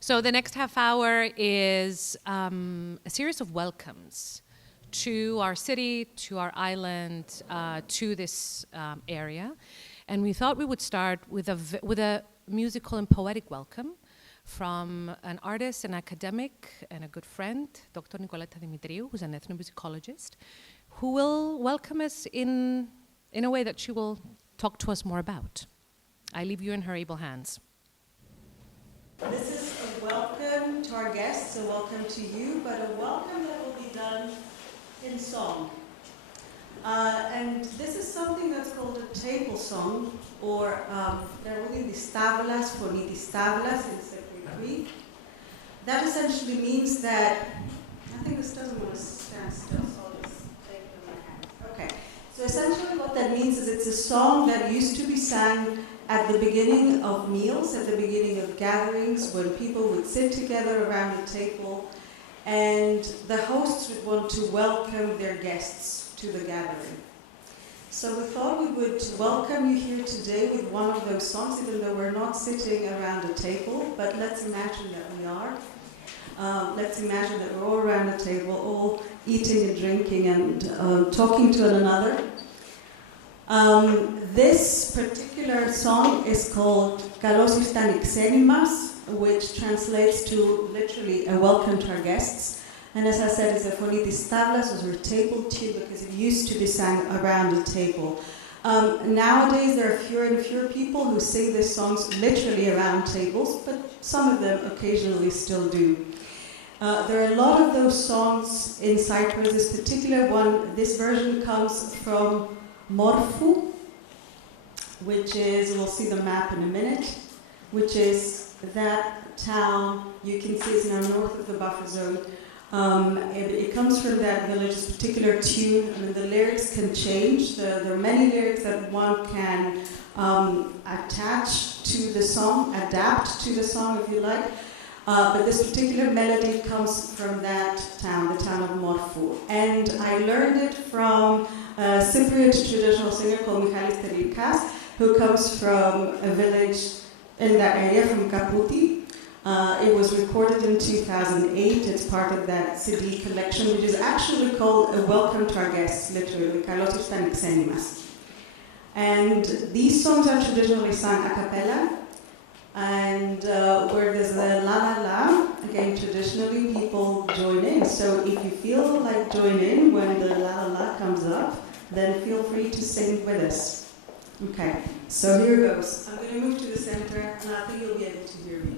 So the next half hour is a series of welcomes to our city, to our island, to this area. And we thought we would start with a musical and poetic welcome from an artist, an academic, and a good friend, Dr. Nicoletta Demetriou, who's an ethnomusicologist, who will welcome us in a way that she will talk to us more about. I leave you in her able hands. This is a welcome to our guests, a welcome to you, but a welcome that will be done in song. And this is something that's called a table song, or there will be tablas, tablas in Cypriot Greek. That essentially means that, I think this doesn't want to stand still, so I'll just take it in my hand. Okay, so essentially what that means is it's a song that used to be sung at the beginning of meals, at the beginning of gatherings, when people would sit together around the table, and the hosts would want to welcome their guests to the gathering. So we thought we would welcome you here today with one of those songs, even though we're not sitting around a table, but let's imagine that we are. Let's imagine that we're all around the table, all eating and drinking and talking to one another. This particular song is called Ceustermans, which translates to literally a welcome to our guests. And as I said, it's a tablas, or a table tune, because it used to be sung around a table. Nowadays, there are fewer and fewer people who sing these songs literally around tables, but some of them occasionally still do. There are a lot of those songs in Cyprus. This particular one, this version comes from Morphou, which is, we'll see the map in a minute, which is that town, you can see it's now north of the buffer zone. It comes from that village, this particular tune. I mean, the lyrics can change. There are many lyrics that one can attach to the song, adapt to the song if you like. But this particular melody comes from that town, the town of Morphou. And I learned it from a Cypriot traditional singer called Michèle, who comes from a village in that area, from Kaputi. It was recorded in 2008. It's part of that CD collection, which is actually called A Welcome to Our Guests, literally, Ceustermans. And these songs are traditionally sung a cappella, and where there's the la la la, again, traditionally people join in. So if you feel like join in when the la la la comes up, then feel free to sing with us. Okay, so here goes. I'm going to move to the center, and I think you'll be able to hear me.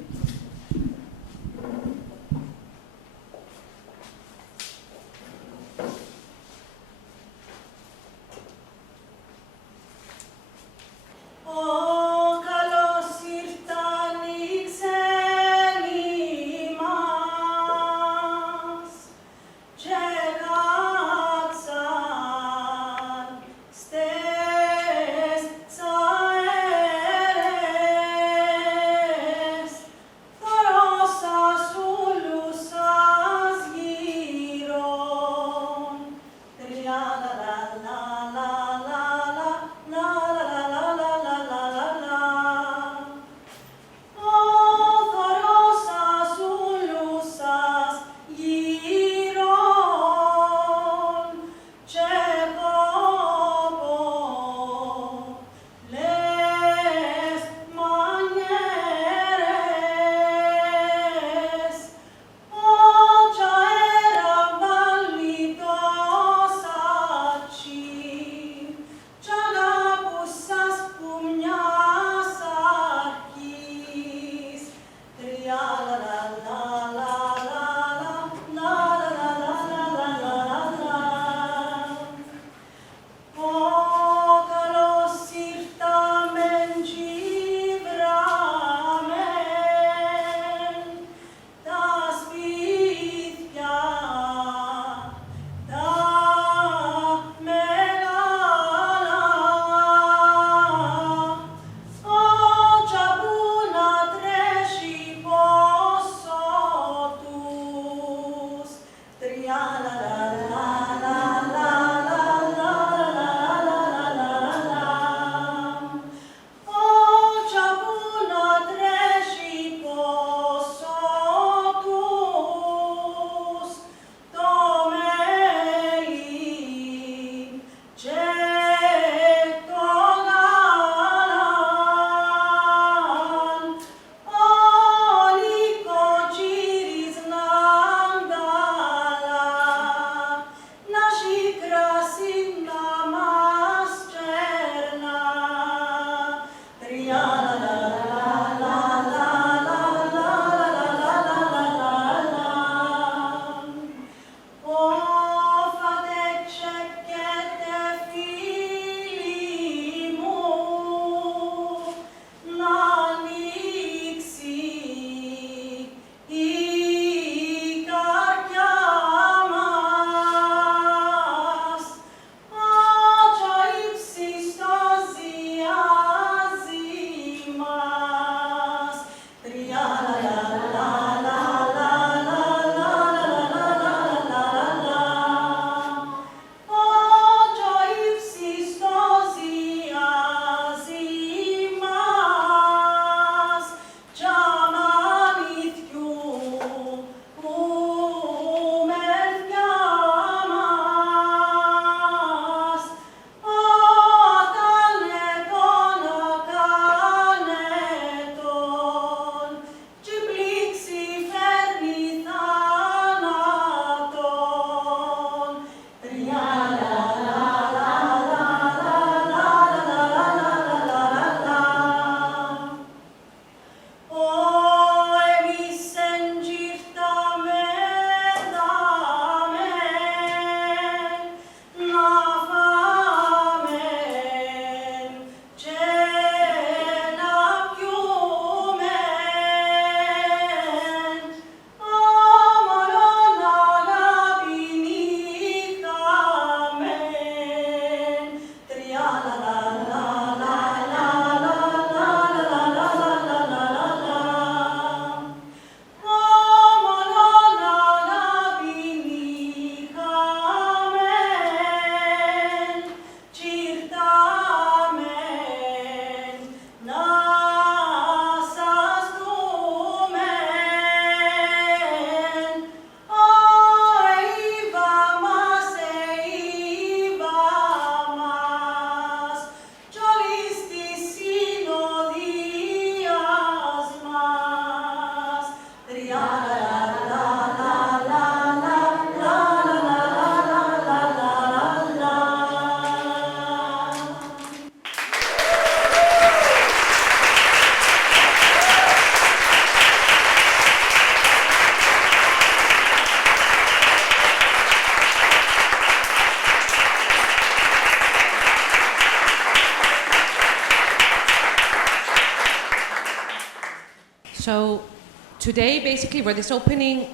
today, basically, for this opening,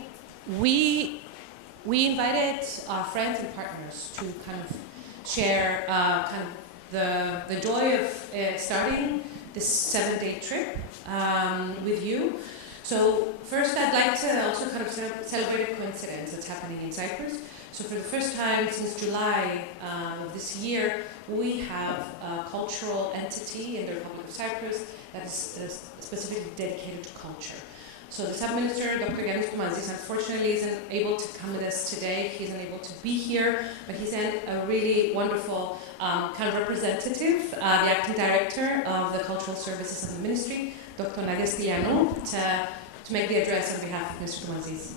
we invited our friends and partners to kind of share kind of the joy of starting this 7-day trip with you. So first, I'd like to also kind of celebrate a coincidence that's happening in Cyprus. So for the first time since July of this year, we have a cultural entity in the Republic of Cyprus that is specifically dedicated to culture. So the sub-minister, Dr. Stylianou, unfortunately isn't able to come with us today. He's unable to be here, but he sent a really wonderful kind of representative, the acting director of the cultural services of the ministry, Dr. Nadia to make the address on behalf of Mr. Stylianou.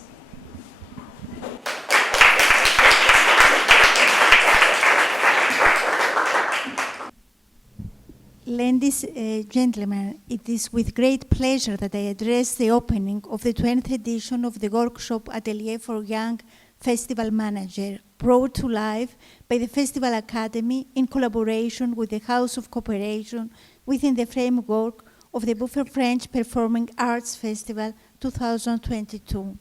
Ladies and gentlemen, it is with great pleasure that I address the opening of the 20th edition of the workshop Atelier for Young Festival Manager, brought to life by the Festival Academy in collaboration with the House of Cooperation within the framework of the Buffer French Performing Arts Festival 2022.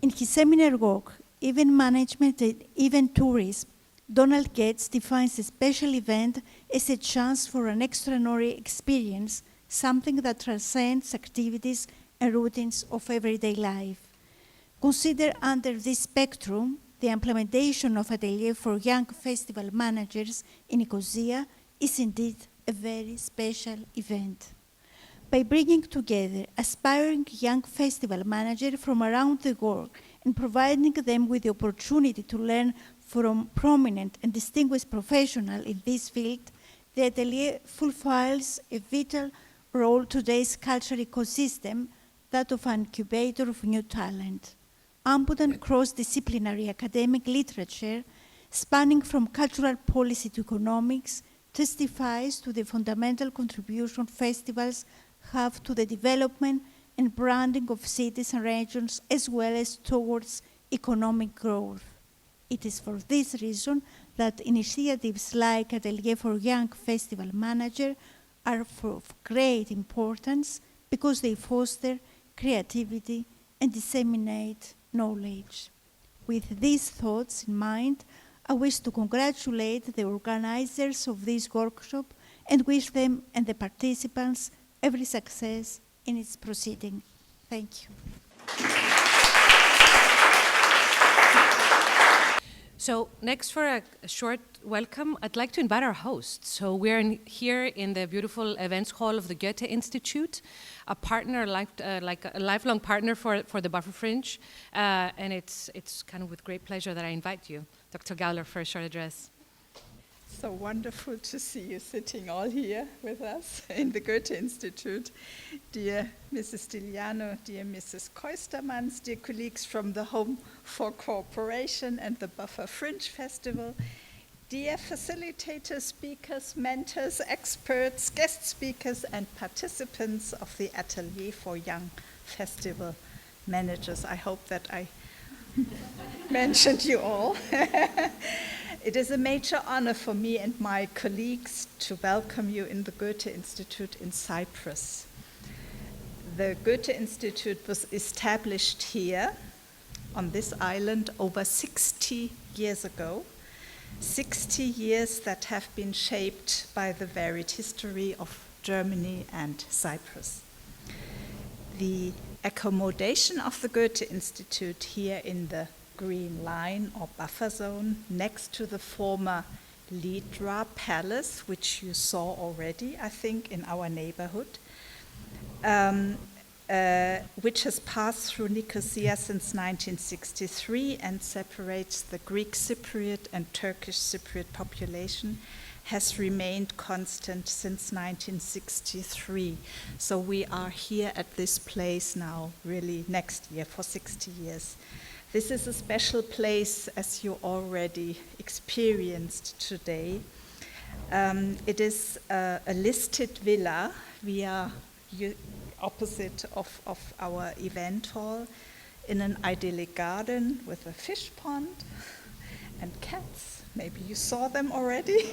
In his seminar work, Event Management and Event Tourism, Donald Getz defines a special event as a chance for an extraordinary experience, something that transcends activities and routines of everyday life. Considered under this spectrum, the implementation of Atelier for Young Festival Managers in Nicosia is indeed a very special event. By bringing together aspiring young festival managers from around the world and providing them with the opportunity to learn from prominent and distinguished professionals in this field, the Atelier fulfills a vital role in today's cultural ecosystem, that of an incubator of new talent. Abundant cross-disciplinary academic literature, spanning from cultural policy to economics, testifies to the fundamental contribution festivals have to the development and branding of cities and regions, as well as towards economic growth. It is for this reason that initiatives like Atelier for Young Festival Manager are of great importance because they foster creativity and disseminate knowledge. With these thoughts in mind, I wish to congratulate the organizers of this workshop and wish them and the participants every success in its proceeding. Thank you. So next, for a short welcome, I'd like to invite our hosts. So we're here in the beautiful events hall of the Goethe-Institut, a partner, like a lifelong partner for the Buffer Fringe, and it's kind of with great pleasure that I invite you, Dr. Gauler, for a short address. So wonderful to see you sitting all here with us in the Goethe-Institut. Dear Mrs. Stylianou, dear Mrs. Ceustermans, dear colleagues from the Home for Cooperation and the Buffer Fringe Festival, dear facilitators, speakers, mentors, experts, guest speakers, and participants of the Atelier for Young Festival Managers. I hope that I mentioned you all. It is a major honor for me and my colleagues to welcome you in the Goethe-Institut in Cyprus. The Goethe-Institut was established here on this island over 60 years ago, 60 years that have been shaped by the varied history of Germany and Cyprus. The accommodation of the Goethe-Institut here in the green line or buffer zone next to the former Lidra Palace, which you saw already, I think, in our neighborhood, which has passed through Nicosia since 1963 and separates the Greek Cypriot and Turkish Cypriot population, has remained constant since 1963. So we are here at this place now, really next year, for 60 years. This is a special place, as you already experienced today. It is a listed villa. We are opposite of our event hall in an idyllic garden with a fish pond and cats. Maybe you saw them already.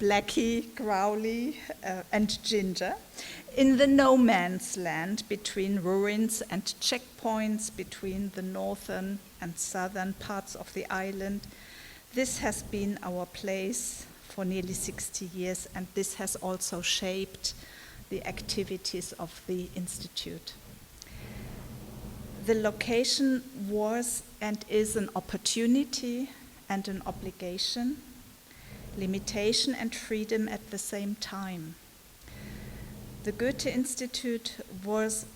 Blackie, Growly, and Ginger. in the no man's land between ruins and checkpoints between the northern and southern parts of the island, this has been our place for nearly 60 years, and this has also shaped the activities of the Institute. The location was and is an opportunity and an obligation, limitation and freedom at the same time. The Goethe-Institut was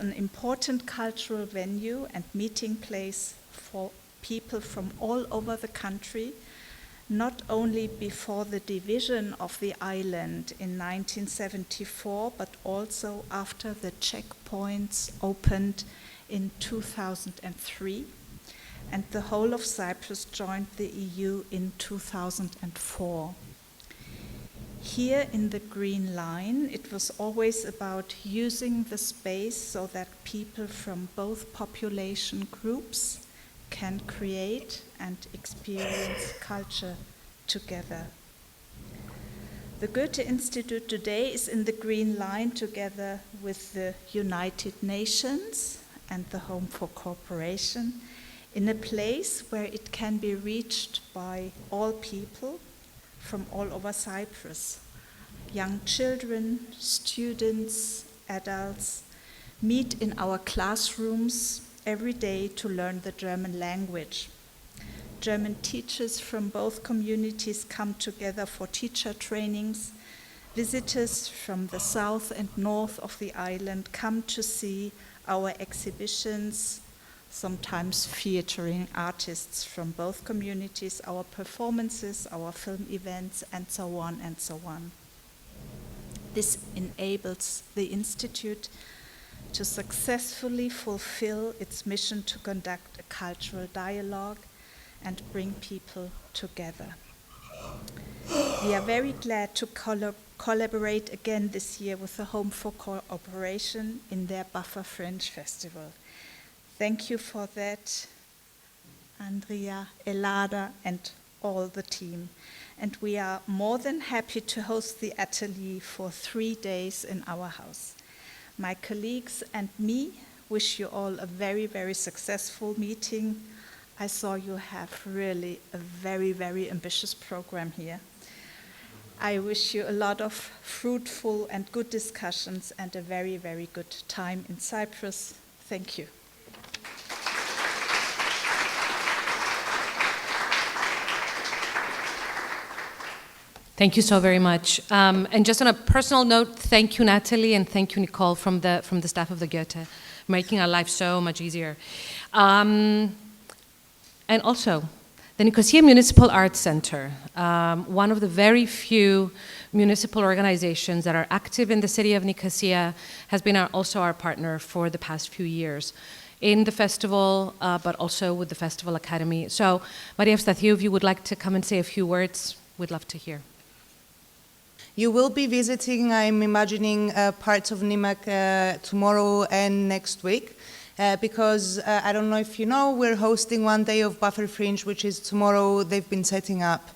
an important cultural venue and meeting place for people from all over the country, not only before the division of the island in 1974, but also after the checkpoints opened in 2003, and the whole of Cyprus joined the EU in 2004. Here in the Green Line, it was always about using the space so that people from both population groups can create and experience culture together. The Goethe-Institut today is in the Green Line together with the United Nations and the Home for Cooperation, in a place where it can be reached by all people from all over Cyprus. Young children, students, adults meet in our classrooms every day to learn the German language. German teachers from both communities come together for teacher trainings. Visitors from the south and north of the island come to see our exhibitions, sometimes featuring artists from both communities, our performances, our film events, and so on and so on. This enables the Institute to successfully fulfill its mission to conduct a cultural dialogue and bring people together. We are very glad to collaborate again this year with the Home for Cooperation in their Buffer Fringe Festival. Thank you for that, Andrea, Ellada, and all the team. And we are more than happy to host the atelier for 3 days in our house. My colleagues and me wish you all a very, very successful meeting. I saw you have really a very, very ambitious program here. I wish you a lot of fruitful and good discussions and a very, very good time in Cyprus. Thank you. Thank you so very much. And just on a personal note, thank you, Natalie, and thank you, Nicole, from the staff of the Goethe, making our life so much easier. And also, the Nicosia Municipal Arts Center, one of the very few municipal organizations that are active in the city of Nicosia, has been also our partner for the past few years in the festival, but also with the Festival Academy. So, Maria Efstathiou, if you would like to come and say a few words, we'd love to hear. You will be visiting, I'm imagining, parts of NIMAC tomorrow and next week, because I don't know if you know, we're hosting 1 day of Buffer Fringe, which is tomorrow. They've been setting up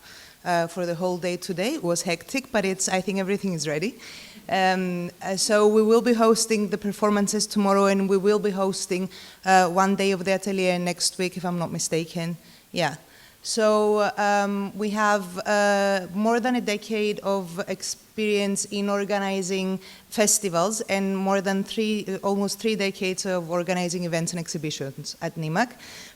for the whole day today. It was hectic, but I think everything is ready. So we will be hosting the performances tomorrow, and we will be hosting 1 day of the atelier next week, if I'm not mistaken. Yeah. So we have more than a decade of experience in organizing festivals and more than almost 3 decades of organizing events and exhibitions at NIMAC.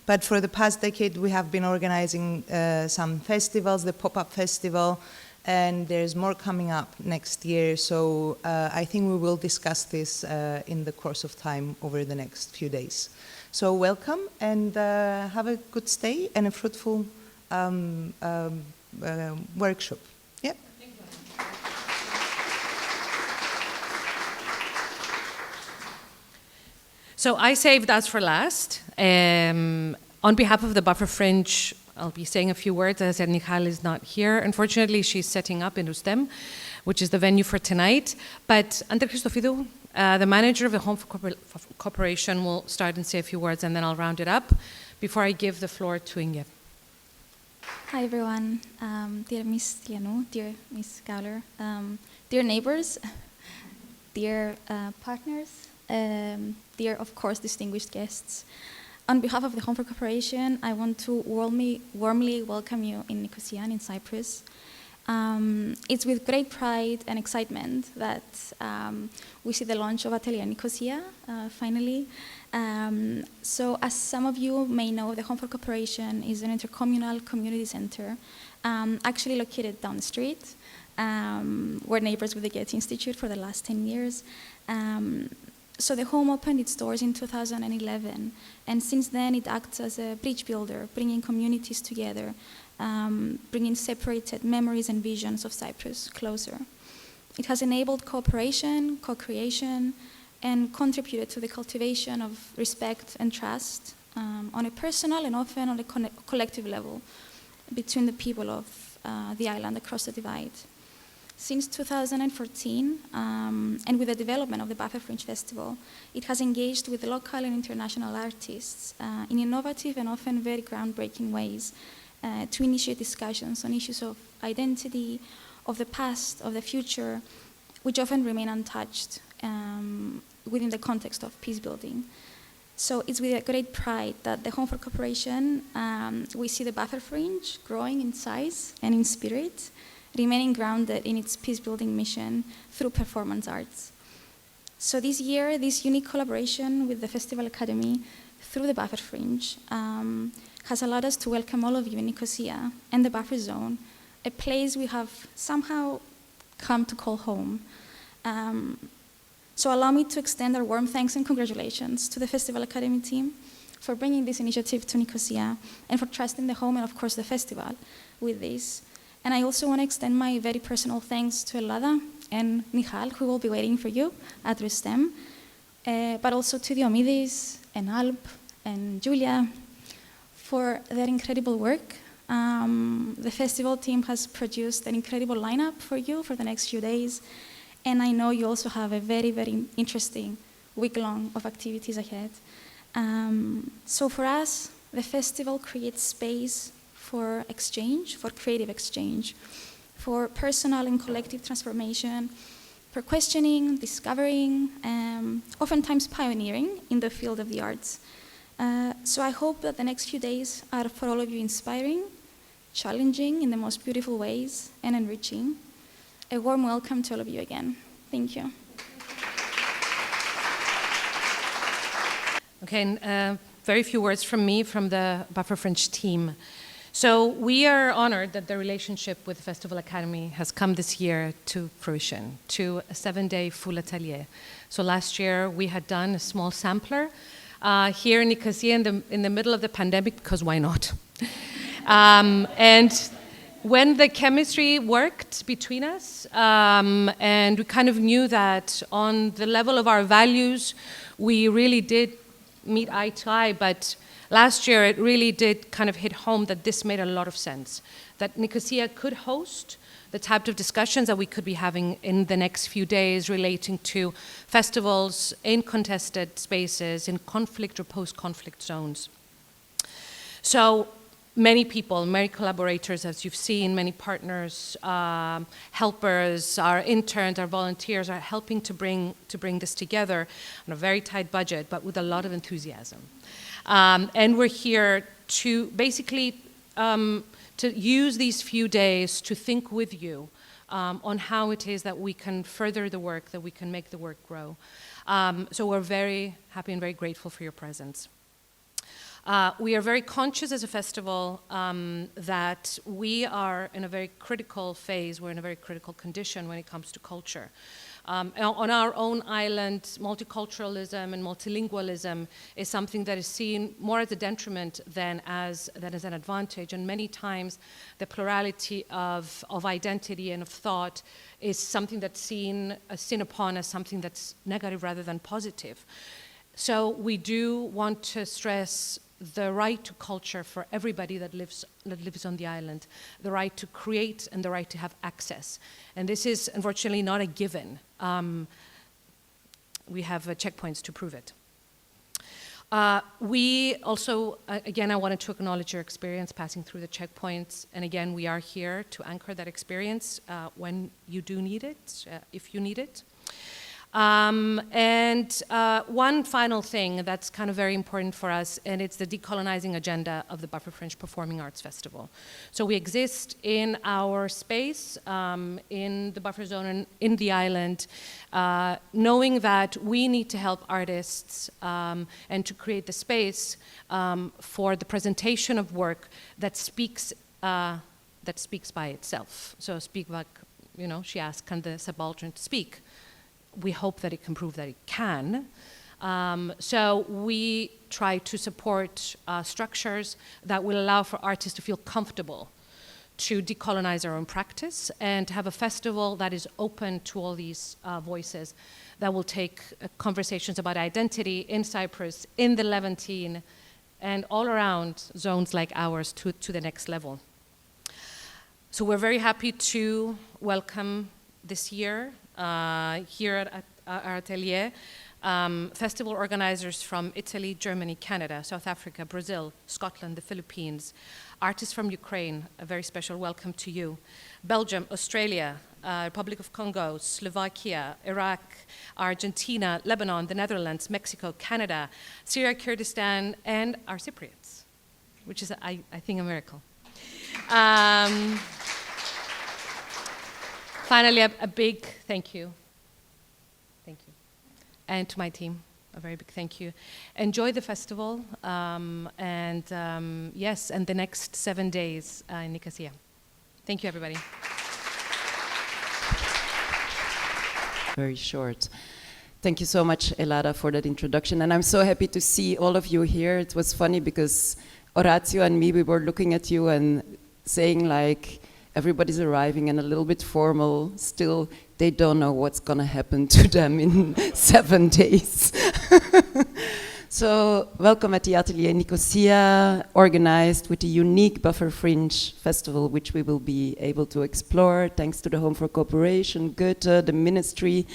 But for the past decade, we have been organizing some festivals, the Pop-Up Festival, and there's more coming up next year. So I think we will discuss this in the course of time over the next few days. So welcome, and have a good stay and a fruitful workshop. Yep. So I saved us for last. On behalf of the Buffer Fringe, I'll be saying a few words. As I said, Michèle is not here. Unfortunately, she's setting up in Rustem, which is the venue for tonight. But Andri Christophides, the manager of the Home for Cooperation, will start and say a few words, and then I'll round it up before I give the floor to Inge. Hi everyone, dear Miss Stylianou, dear Miss Gauler, dear neighbors. dear partners, dear, of course, distinguished guests. On behalf of the Home for Cooperation, I want to warmly welcome you in Nicosia and in Cyprus. It's with great pride and excitement that we see the launch of Atelier Nicosia, finally. So as some of you may know, the Home for Cooperation is an intercommunal community center, actually located down the street. We're neighbors with the Goethe-Institut for the last 10 years. So the home opened its doors in 2011, and since then it acts as a bridge builder, bringing communities together, bringing separated memories and visions of Cyprus closer. It has enabled cooperation, co-creation, and contributed to the cultivation of respect and trust on a personal and often on a collective level between the people of the island across the divide. Since 2014, and with the development of the Buffer Fringe Festival, it has engaged with local and international artists in innovative and often very groundbreaking ways to initiate discussions on issues of identity, of the past, of the future, which often remain untouched within the context of peace building. So it's with a great pride that the Home for Cooperation, we see the Buffer Fringe growing in size and in spirit, remaining grounded in its peace-building mission through performance arts. So this year, this unique collaboration with the Festival Academy through the Buffer Fringe has allowed us to welcome all of you in Nicosia and the Buffer Zone, a place we have somehow come to call home. So allow me to extend our warm thanks and congratulations to the Festival Academy team for bringing this initiative to Nicosia and for trusting the home and, of course, the festival with this. And I also want to extend my very personal thanks to Ellada and Michèle, who will be waiting for you at Rustem, but also to Diomidis and Alp and Julia for their incredible work. The festival team has produced an incredible lineup for you for the next few days, and I know you also have a very, very interesting week-long of activities ahead. So for us, the festival creates space for exchange, for creative exchange, for personal and collective transformation, for questioning, discovering, oftentimes pioneering in the field of the arts. So I hope that the next few days are for all of you inspiring, challenging in the most beautiful ways, and enriching. A warm welcome to all of you again. Thank you. Okay, very few words from me, from the Buffer Fringe team. So we are honored that the relationship with the Festival Academy has come this year to fruition, to a 7-day full atelier. So last year we had done a small sampler here in Nicosia in the middle of the pandemic, because why not? And when the chemistry worked between us, and we kind of knew that on the level of our values, we really did meet eye to eye, but last year, it really did kind of hit home that this made a lot of sense, that Nicosia could host the type of discussions that we could be having in the next few days relating to festivals in contested spaces, in conflict or post-conflict zones. So many people, many collaborators, as you've seen, many partners, helpers, our interns, our volunteers are helping to bring this together on a very tight budget, but with a lot of enthusiasm. And we're here to basically to use these few days to think with you on how it is that we can further the work, that we can make the work grow. So we're very happy and very grateful for your presence. We are very conscious as a festival that we are in a very critical phase, we're in a very critical condition when it comes to culture. On our own island, multiculturalism and multilingualism is something that is seen more as a detriment than as an advantage. And many times the plurality of identity and of thought is something that's seen upon as something that's negative rather than positive. So we do want to stress the right to culture for everybody that lives on the island, the right to create and the right to have access. And this is unfortunately not a given. We have checkpoints to prove it. We also, again, I wanted to acknowledge your experience passing through the checkpoints. And again, we are here to anchor that experience when you do need it, if you need it. One final thing that's kind of very important for us, and it's the decolonizing agenda of the Buffer Fringe Performing Arts Festival. So we exist in our space, in the buffer zone and in the island, knowing that we need to help artists and to create the space for the presentation of work that speaks by itself. So speak like, you know, she asked, can the subaltern speak? We hope that it can prove that it can. So we try to support structures that will allow for artists to feel comfortable to decolonize our own practice and to have a festival that is open to all these voices that will take conversations about identity in Cyprus, in the Levantine, and all around zones like ours to the next level. So we're very happy to welcome this year here at our atelier, festival organizers from Italy, Germany, Canada, South Africa, Brazil, Scotland, the Philippines, artists from Ukraine, a very special welcome to you, Belgium, Australia, Republic of Congo, Slovakia, Iraq, Argentina, Lebanon, the Netherlands, Mexico, Canada, Syria, Kurdistan, and our Cypriots, which is, I think, a miracle. Finally, a big thank you. Thank you. And to my team, a very big thank you. Enjoy the festival, yes, and the next 7 days in Nicosia. Thank you, everybody. Very short. Thank you so much, Ellada, for that introduction. And I'm so happy to see all of you here. It was funny because Horacio and me, we were looking at you and saying like, everybody's arriving and a little bit formal. Still, they don't know what's going to happen to them in 7 days. So, welcome at the Atelier Nicosia, organized with the unique Buffer Fringe Festival, which we will be able to explore, thanks to the Home for Cooperation, Goethe, the Ministry,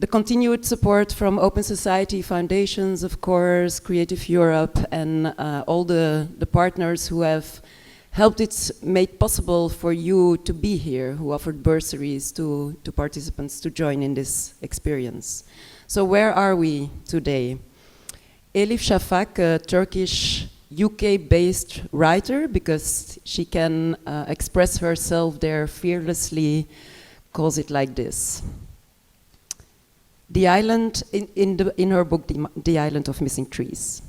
the continued support from Open Society Foundations, of course, Creative Europe, and all the partners who have helped it made possible for you to be here, who offered bursaries to participants to join in this experience. So where are we today? Elif Shafak, a Turkish UK-based writer, because she can express herself there fearlessly, calls it like this. The island, in her book, The Island of Missing Trees.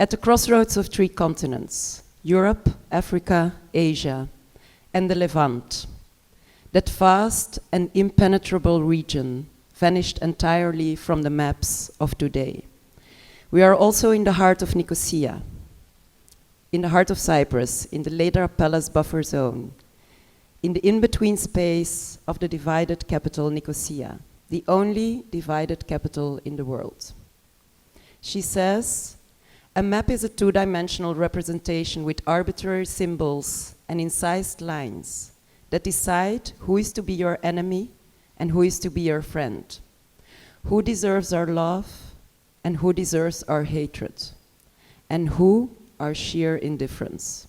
At the crossroads of 3 continents, Europe, Africa, Asia, and the Levant, that vast and impenetrable region vanished entirely from the maps of today. We are also in the heart of Nicosia, in the heart of Cyprus, in the Leda Palace buffer zone, in the in-between space of the divided capital Nicosia, the only divided capital in the world. She says, a map is a 2-dimensional representation with arbitrary symbols and incised lines that decide who is to be your enemy and who is to be your friend, who deserves our love and who deserves our hatred, and who our sheer indifference.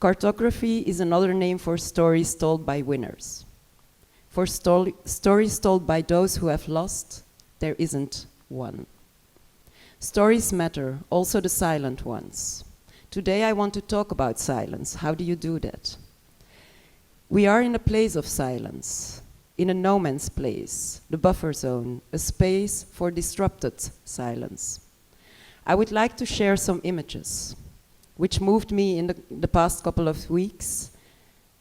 Cartography is another name for stories told by winners. For stories told by those who have lost, there isn't one. Stories matter, also the silent ones. Today I want to talk about silence. How do you do that? We are in a place of silence, in a no man's place, the buffer zone, a space for disrupted silence. I would like to share some images which moved me in the past couple of weeks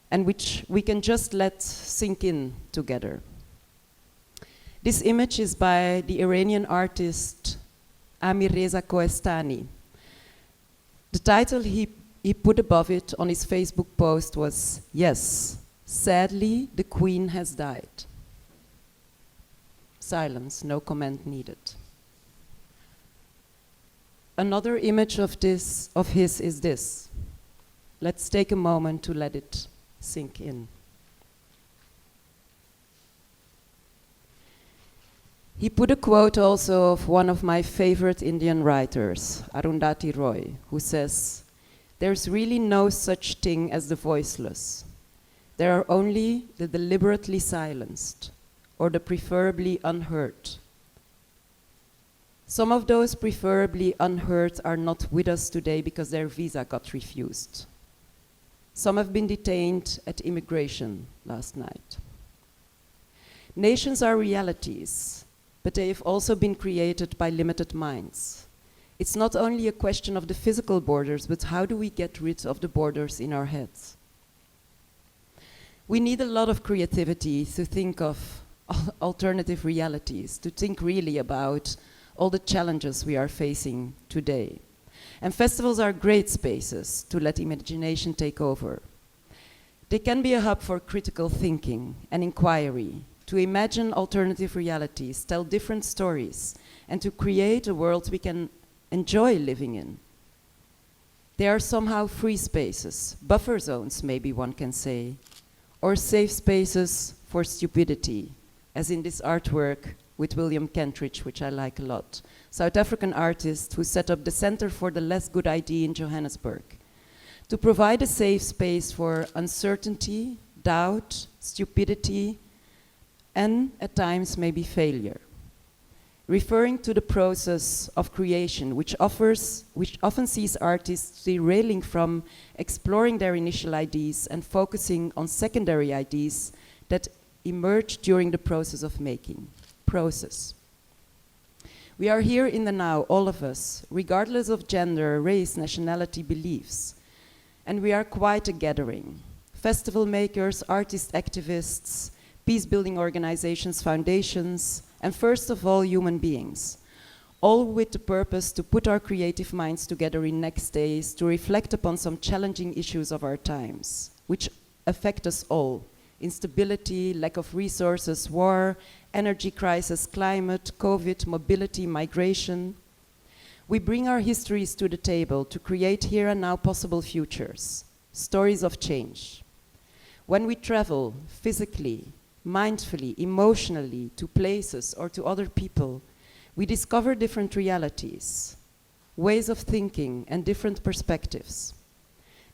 and which we can just let sink in together. This image is by the Iranian artist Amir Reza Koestani. The title he put above it on his Facebook post was, "Yes, sadly, the Queen has died." Silence, no comment needed. Another image of his is this. Let's take a moment to let it sink in. He put a quote also of one of my favorite Indian writers, Arundhati Roy, who says, "There's really no such thing as the voiceless. There are only the deliberately silenced, or the preferably unheard. Some of those preferably unheard are not with us today because their visa got refused. Some have been detained at immigration last night. Nations are realities, but they have also been created by limited minds. It's not only a question of the physical borders, but how do we get rid of the borders in our heads? We need a lot of creativity to think of alternative realities, to think really about all the challenges we are facing today. And festivals are great spaces to let imagination take over. They can be a hub for critical thinking and inquiry, to imagine alternative realities, tell different stories, and to create a world we can enjoy living in. They are somehow free spaces, buffer zones, maybe one can say, or safe spaces for stupidity, as in this artwork with William Kentridge, which I like a lot, South African artist who set up the Center for the Less Good Idea in Johannesburg, to provide a safe space for uncertainty, doubt, stupidity, and at times maybe failure. Referring to the process of creation, which often sees artists derailing from exploring their initial ideas and focusing on secondary ideas that emerge during the process of making. We are here in the now, all of us, regardless of gender, race, nationality, beliefs. And we are quite a gathering. Festival makers, artist activists, peace-building organizations, foundations, and first of all, human beings. All with the purpose to put our creative minds together in next days to reflect upon some challenging issues of our times, which affect us all. Instability, lack of resources, war, energy crisis, climate, COVID, mobility, migration. We bring our histories to the table to create here and now possible futures, stories of change. When we travel physically, mindfully, emotionally to places or to other people, we discover different realities, ways of thinking, and different perspectives.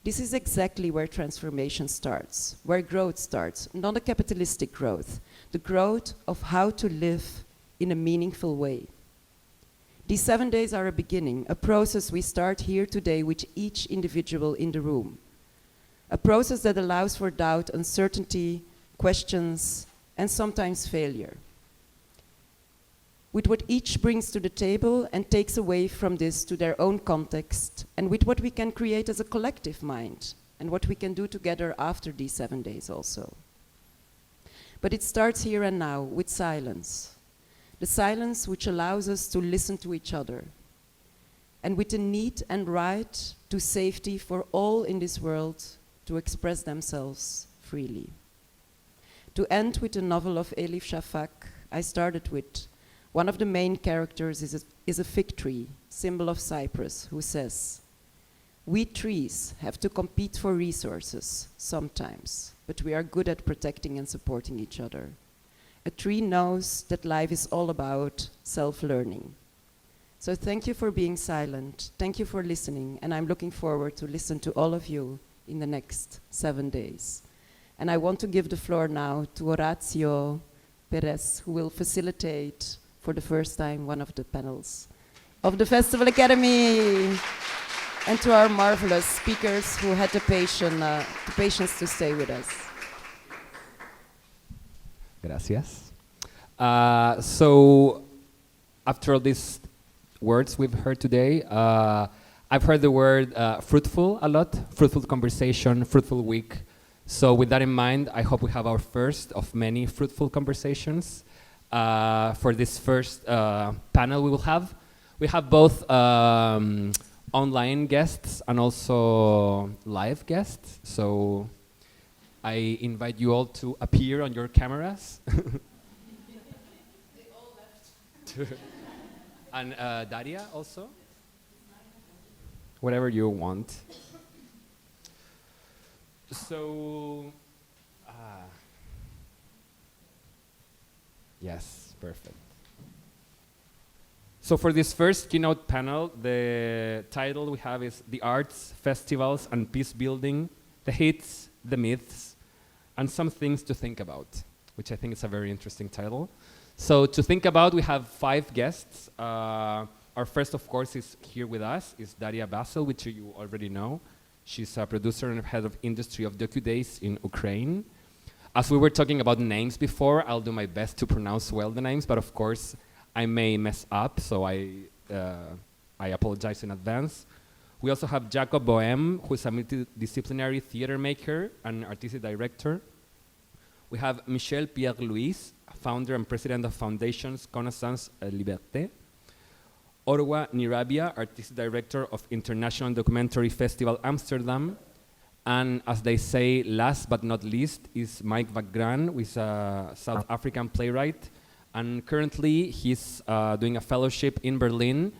This is exactly where transformation starts, where growth starts, not a capitalistic growth, the growth of how to live in a meaningful way. These 7 days are a beginning, a process we start here today with each individual in the room. A process that allows for doubt, uncertainty, questions, and sometimes failure. With what each brings to the table and takes away from this to their own context, and with what we can create as a collective mind, and what we can do together after these 7 days also. But it starts here and now with silence. The silence which allows us to listen to each other, and with the need and right to safety for all in this world to express themselves freely. To end with the novel of Elif Shafak, I started with one of the main characters is a fig tree, symbol of Cyprus, who says, "We trees have to compete for resources sometimes, but we are good at protecting and supporting each other. A tree knows that life is all about self-learning." So thank you for being silent. Thank you for listening. And I'm looking forward to listen to all of you in the next 7 days. And I want to give the floor now to Horacio Perez, who will facilitate for the first time one of the panels of the Festival Academy. And to our marvelous speakers who had the patience to stay with us. Gracias. So after all these words we've heard today, I've heard the word fruitful a lot, fruitful conversation, fruitful week. So with that in mind, I hope we have our first of many fruitful conversations for this first panel we will have. We have both online guests and also live guests. So I invite you all to appear on your cameras. They all left. And Nadia also. Whatever you want. So, yes, perfect. So for this first keynote panel, the title we have is The Arts, Festivals, and Peace Building, the Hits, the Myths, and Some Things to Think About. which I think is a very interesting title. So to think about, we have 5 guests. Our first, of course, is here with us, is Nadia, which you already know. She's a producer and head of industry of Docu Days in Ukraine. As we were talking about names before, I'll do my best to pronounce well the names, but of course, I may mess up, so I apologize in advance. We also have Jacob Boehm, who is a multidisciplinary theater maker and artistic director. We have Michèle Pierre-Louis, founder and president of Foundation's Connaissance, Liberté. Orwa Nirabia, artistic director of International Documentary Festival Amsterdam. And as they say, last but not least, is Mike Vaggran, who is a South African playwright. And currently, he's doing a fellowship in Berlin.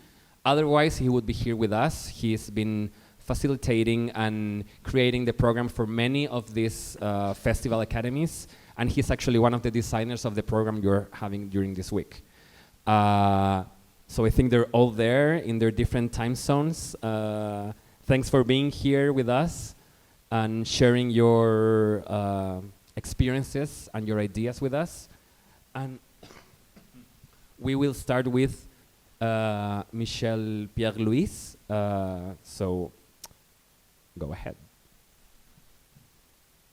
Otherwise, he would be here with us. He's been facilitating and creating the program for many of these festival academies. And he's actually one of the designers of the program you're having during this week. So I think they're all there in their different time zones. Thanks for being here with us and sharing your experiences and your ideas with us. And we will start with Michèle Pierre-Louis. So go ahead.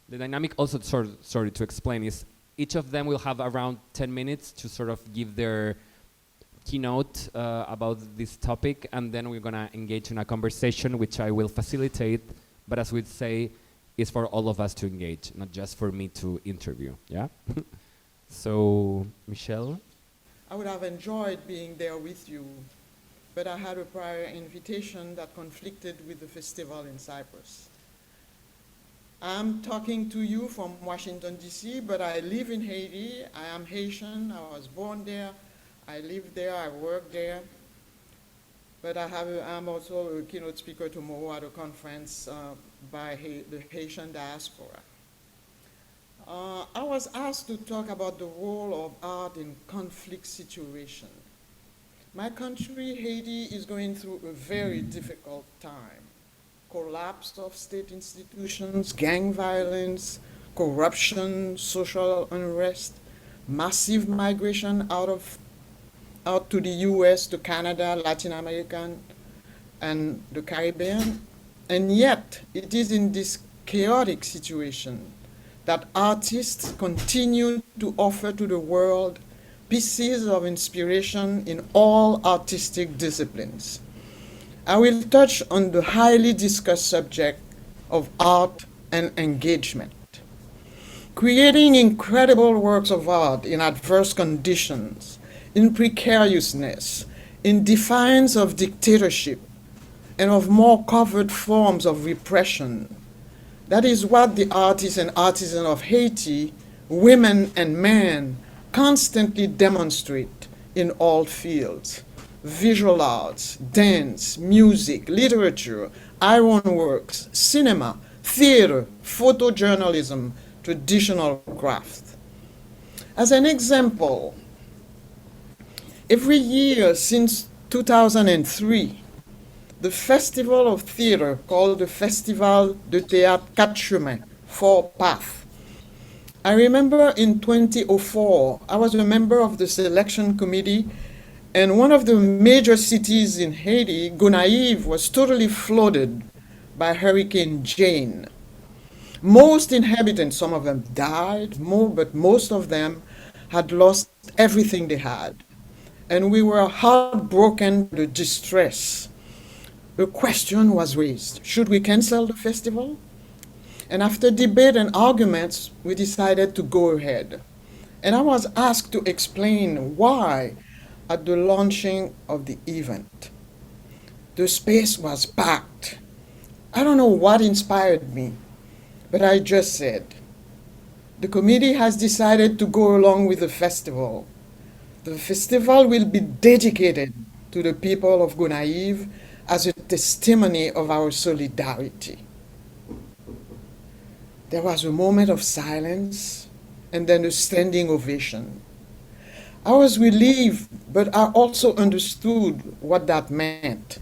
The dynamic also, sorry to explain, is each of them will have around 10 minutes to sort of give their keynote about this topic, and then we're going to engage in a conversation which I will facilitate, but as we'd say, is for all of us to engage, not just for me to interview, yeah? So, Michèle? I would have enjoyed being there with you, but I had a prior invitation that conflicted with the festival in Cyprus. I'm talking to you from Washington, D.C., but I live in Haiti. I am Haitian. I was born there. I live there. I work there. But I'm also a keynote speaker tomorrow at a conference by the Haitian diaspora. I was asked to talk about the role of art in conflict situations. My country, Haiti, is going through a very difficult time. Collapse of state institutions, gang violence, corruption, social unrest, massive migration out to the US, to Canada, Latin America, and the Caribbean. And yet, it is in this chaotic situation that artists continue to offer to the world pieces of inspiration in all artistic disciplines. I will touch on the highly discussed subject of art and engagement. Creating incredible works of art in adverse conditions, in precariousness, in defiance of dictatorship, and of more covert forms of repression. That is what the artists and artisans of Haiti, women and men, constantly demonstrate in all fields. Visual arts, dance, music, literature, ironworks, cinema, theater, photojournalism, traditional craft. As an example, every year since 2003, the festival of theater called the Festival de Théâtre Quatre Chemins, Four Paths. I remember in 2004, I was a member of the selection committee, and one of the major cities in Haiti, Gonaïves, was totally flooded by Hurricane Jane. Most inhabitants, some of them died, but most of them had lost everything they had. And we were heartbroken by the distress. The question was raised, should we cancel the festival? And after debate and arguments, we decided to go ahead. And I was asked to explain why at the launching of the event. The space was packed. I don't know what inspired me, but I just said, the committee has decided to go along with the festival. The festival will be dedicated to the people of Gonaïves as a testimony of our solidarity. There was a moment of silence and then a standing ovation. I was relieved, but I also understood what that meant.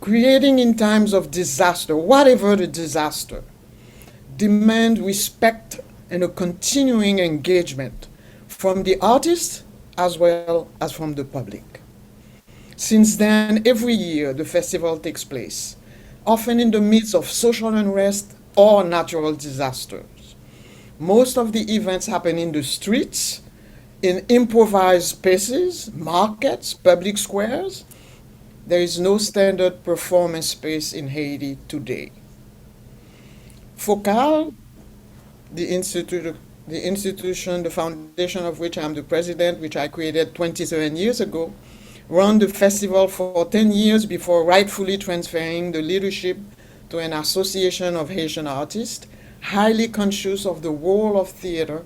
Creating in times of disaster, whatever the disaster, demand respect and a continuing engagement from the artists as well as from the public. Since then, every year the festival takes place, often in the midst of social unrest or natural disasters. Most of the events happen in the streets, in improvised spaces, markets, public squares. There is no standard performance space in Haiti today. FOKAL, the institution, the foundation of which I'm the president, which I created 27 years ago, ran the festival for 10 years before rightfully transferring the leadership to an association of Haitian artists, highly conscious of the role of theater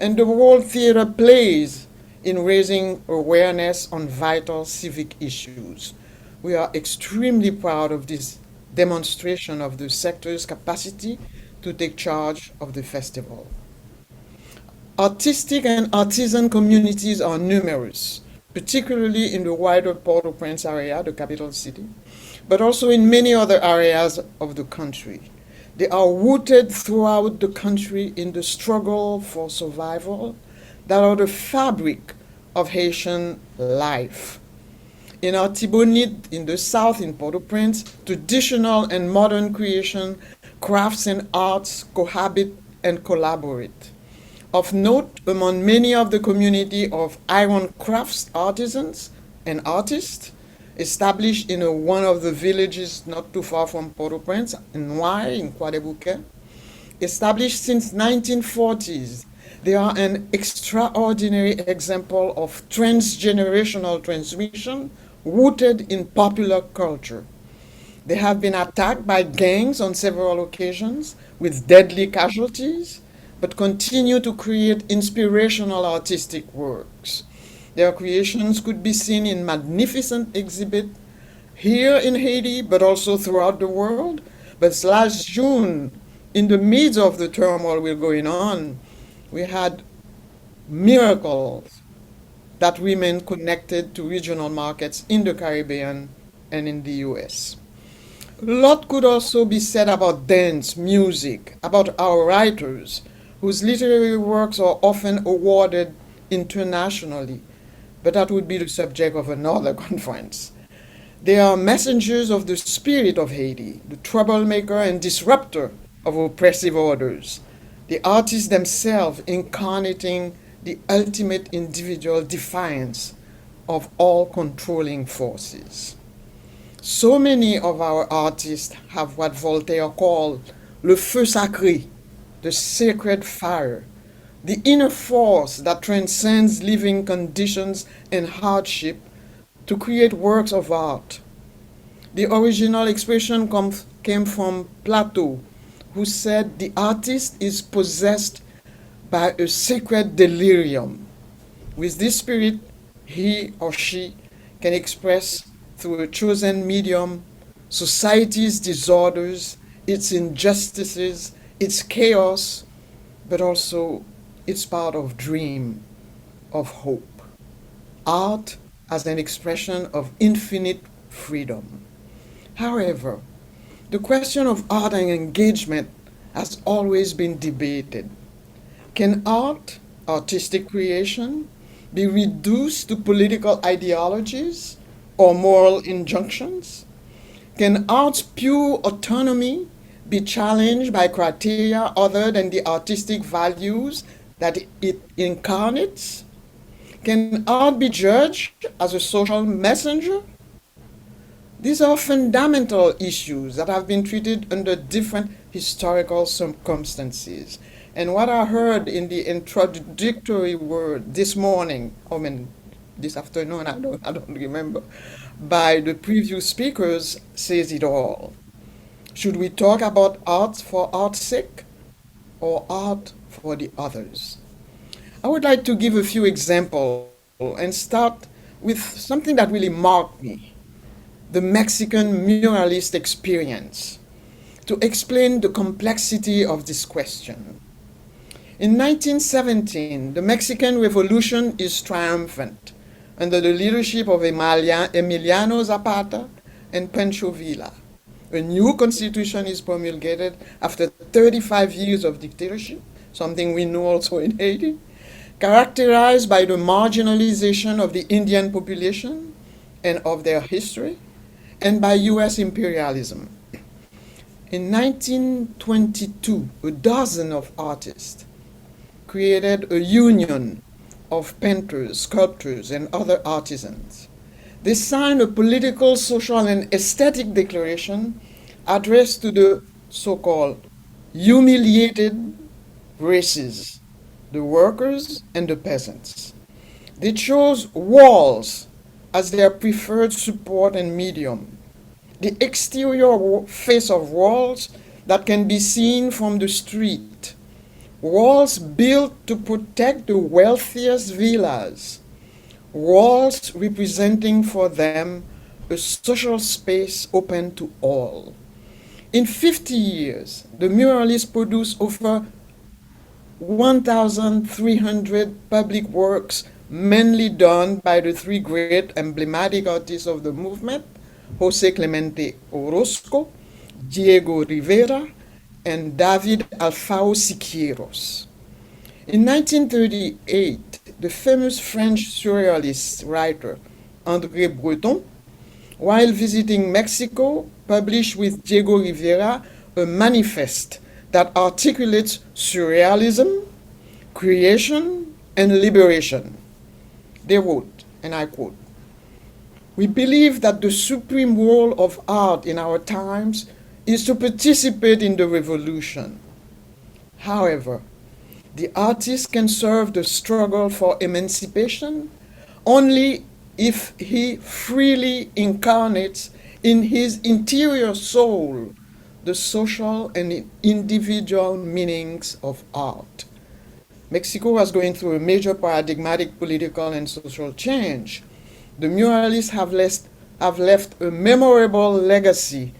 and the role theater plays in raising awareness on vital civic issues. We are extremely proud of this demonstration of the sector's capacity to take charge of the festival. Artistic and artisan communities are numerous, particularly in the wider Port-au-Prince area, the capital city, but also in many other areas of the country. They are rooted throughout the country in the struggle for survival that are the fabric of Haitian life. In Artibonite, in the south, in Port-au-Prince, traditional and modern creation, crafts and arts cohabit and collaborate. Of note, among many of the community of iron crafts artisans and artists, established in one of the villages not too far from Port-au-Prince, in Noailles, in Croix-des-Bouquets, established since 1940s, they are an extraordinary example of transgenerational transmission rooted in popular culture. They have been attacked by gangs on several occasions with deadly casualties, but continue to create inspirational artistic works. Their creations could be seen in magnificent exhibits here in Haiti, but also throughout the world. But last June, in the midst of the turmoil we're going on, we had miracles that remain connected to regional markets in the Caribbean and in the US. A lot could also be said about dance, music, about our writers, whose literary works are often awarded internationally, but that would be the subject of another conference. They are messengers of the spirit of Haiti, the troublemaker and disruptor of oppressive orders, the artists themselves incarnating the ultimate individual defiance of all controlling forces. So many of our artists have what Voltaire called le feu sacré, the sacred fire, the inner force that transcends living conditions and hardship to create works of art. The original expression came from Plato, who said the artist is possessed by a sacred delirium. With this spirit, he or she can express through a chosen medium society's disorders, its injustices, its chaos, but also its part of dream, of hope. Art as an expression of infinite freedom. However, the question of art and engagement has always been debated. Can art, artistic creation, be reduced to political ideologies or moral injunctions? Can art's pure autonomy be challenged by criteria other than the artistic values that it incarnates? Can art be judged as a social messenger? These are fundamental issues that have been treated under different historical circumstances. And what I heard in the introductory word this morning, this afternoon, I don't remember, by the previous speakers says it all. Should we talk about art for art's sake or art for the others? I would like to give a few examples and start with something that really marked me, the Mexican muralist experience, to explain the complexity of this question. In 1917, the Mexican Revolution is triumphant under the leadership of Emiliano Zapata and Pancho Villa. A new constitution is promulgated after 35 years of dictatorship, something we know also in Haiti, characterized by the marginalization of the Indian population and of their history, and by US imperialism. In 1922, a dozen of artists created a union of painters, sculptors, and other artisans. They signed a political, social, and aesthetic declaration addressed to the so-called humiliated races, the workers and the peasants. They chose walls as their preferred support and medium. The exterior face of walls that can be seen from the street. Walls built to protect the wealthiest villas. Walls representing for them a social space open to all. In 50 years, the muralists produced over 1,300 public works, mainly done by the three great emblematic artists of the movement, José Clemente Orozco, Diego Rivera, and David Alfao Siqueiros. In 1938, the famous French surrealist writer André Breton, while visiting Mexico, published with Diego Rivera a manifest that articulates surrealism, creation, and liberation. They wrote, and I quote, "We believe that the supreme role of art in our times is to participate in the revolution. However, the artist can serve the struggle for emancipation only if he freely incarnates in his interior soul the social and individual meanings of art." Mexico was going through a major paradigmatic political and social change. The muralists have left a memorable legacy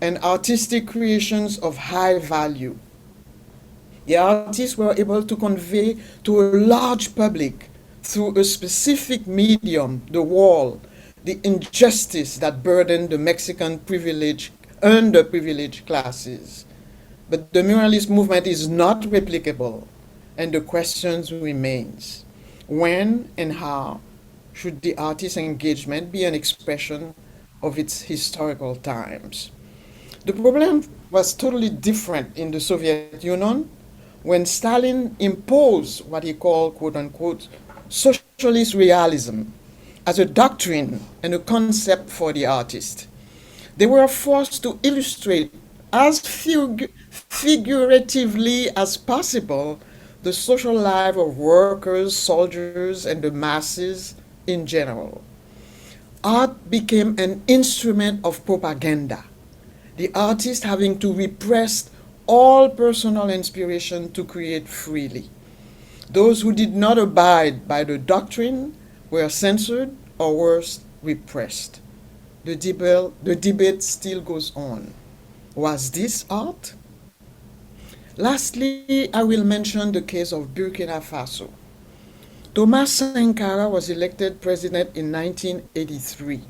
and artistic creations of high value. The artists were able to convey to a large public through a specific medium, the wall, the injustice that burdened the Mexican underprivileged classes. But the muralist movement is not replicable, and the questions remains. When and how should the artist's engagement be an expression of its historical times? The problem was totally different in the Soviet Union when Stalin imposed what he called, quote unquote, socialist realism as a doctrine and a concept for the artist. They were forced to illustrate as figuratively as possible the social life of workers, soldiers, and the masses in general. Art became an instrument of propaganda, the artist having to repress all personal inspiration to create freely. Those who did not abide by the doctrine were censored or worse, repressed. The debate still goes on. Was this art? Lastly, I will mention the case of Burkina Faso. Thomas Sankara was elected president in 1983.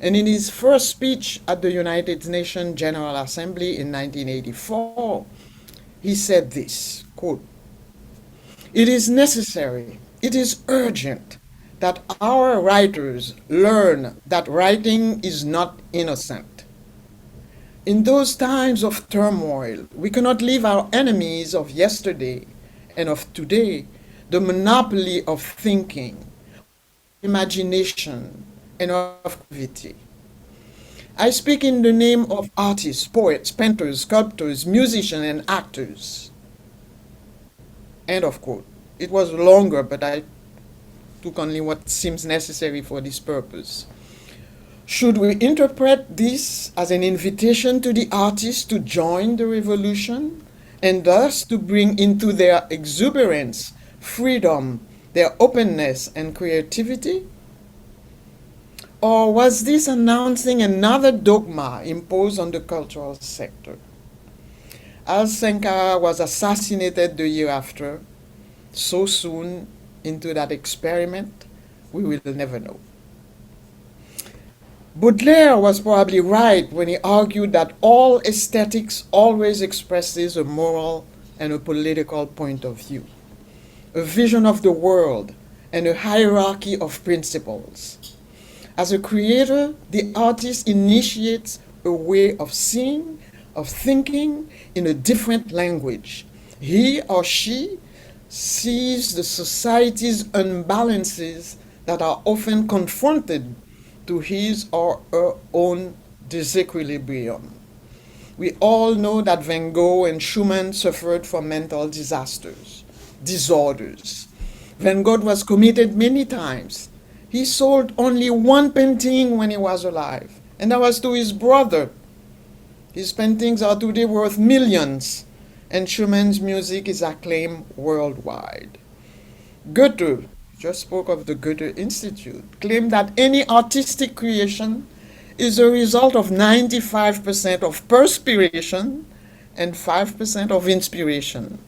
And in his first speech at the United Nations General Assembly in 1984, he said this, quote, "It is necessary, it is urgent that our writers learn that writing is not innocent. In those times of turmoil, we cannot leave our enemies of yesterday and of today the monopoly of thinking, imagination, and of creativity. I speak in the name of artists, poets, painters, sculptors, musicians, and actors." End of quote. It was longer, but I took only what seems necessary for this purpose. Should we interpret this as an invitation to the artists to join the revolution and thus to bring into their exuberance, freedom, their openness, and creativity? Or was this announcing another dogma imposed on the cultural sector? As Sankara was assassinated the year after, so soon into that experiment, we will never know. Baudelaire was probably right when he argued that all aesthetics always expresses a moral and a political point of view, a vision of the world, and a hierarchy of principles. As a creator, the artist initiates a way of seeing, of thinking in a different language. He or she sees the society's unbalances that are often confronted to his or her own disequilibrium. We all know that Van Gogh and Schumann suffered from mental disorders. Van Gogh was committed many times. He sold only one painting when he was alive, and that was to his brother. His paintings are today worth millions, and Schumann's music is acclaimed worldwide. Goethe, just spoke of the Goethe-Institut, claimed that any artistic creation is a result of 95% of perspiration and 5% of inspiration.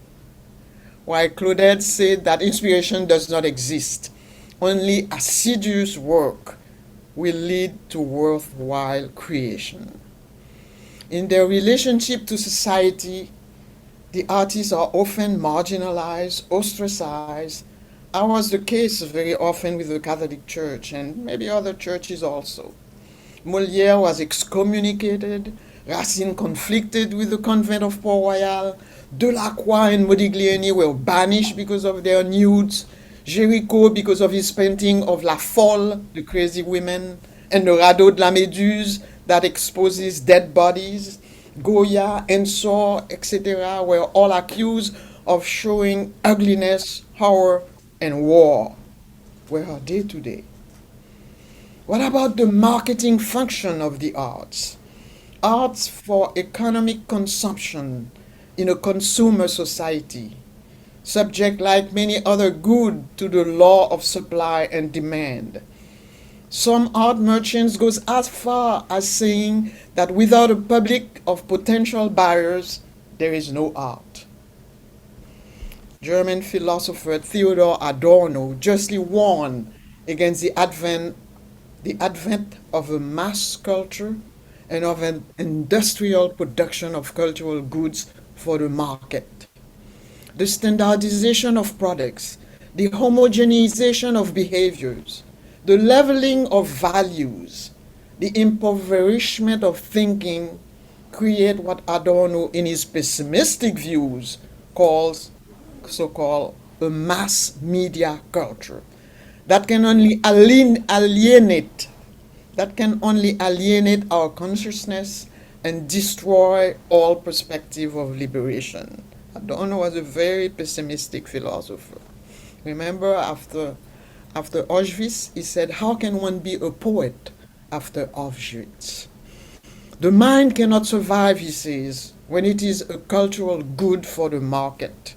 While Claudette said that inspiration does not exist, only assiduous work will lead to worthwhile creation. In their relationship to society, the artists are often marginalized, ostracized. That was the case very often with the Catholic Church and maybe other churches also. Molière was excommunicated, Racine conflicted with the convent of Port-Royal, Delacroix and Modigliani were banished because of their nudes, Géricault because of his painting of La Folle, the crazy women, and the Radeau de la Méduse that exposes dead bodies, Goya, Ensor, etc. were all accused of showing ugliness, horror, and war. Where are they today? What about the marketing function of the arts? Arts for economic consumption in a consumer society, subject like many other goods to the law of supply and demand. Some art merchants goes as far as saying that without a public of potential buyers, there is no art. German philosopher Theodor Adorno justly warned against the advent of a mass culture and of an industrial production of cultural goods for the market. The standardization of products, the homogenization of behaviors, the leveling of values, the impoverishment of thinking create what Adorno, in his pessimistic views, calls so-called a mass media culture that can only alienate our consciousness and destroy all perspective of liberation. Adorno was a very pessimistic philosopher. Remember, after Auschwitz, he said, how can one be a poet after Auschwitz? The mind cannot survive, he says, when it is a cultural good for the market.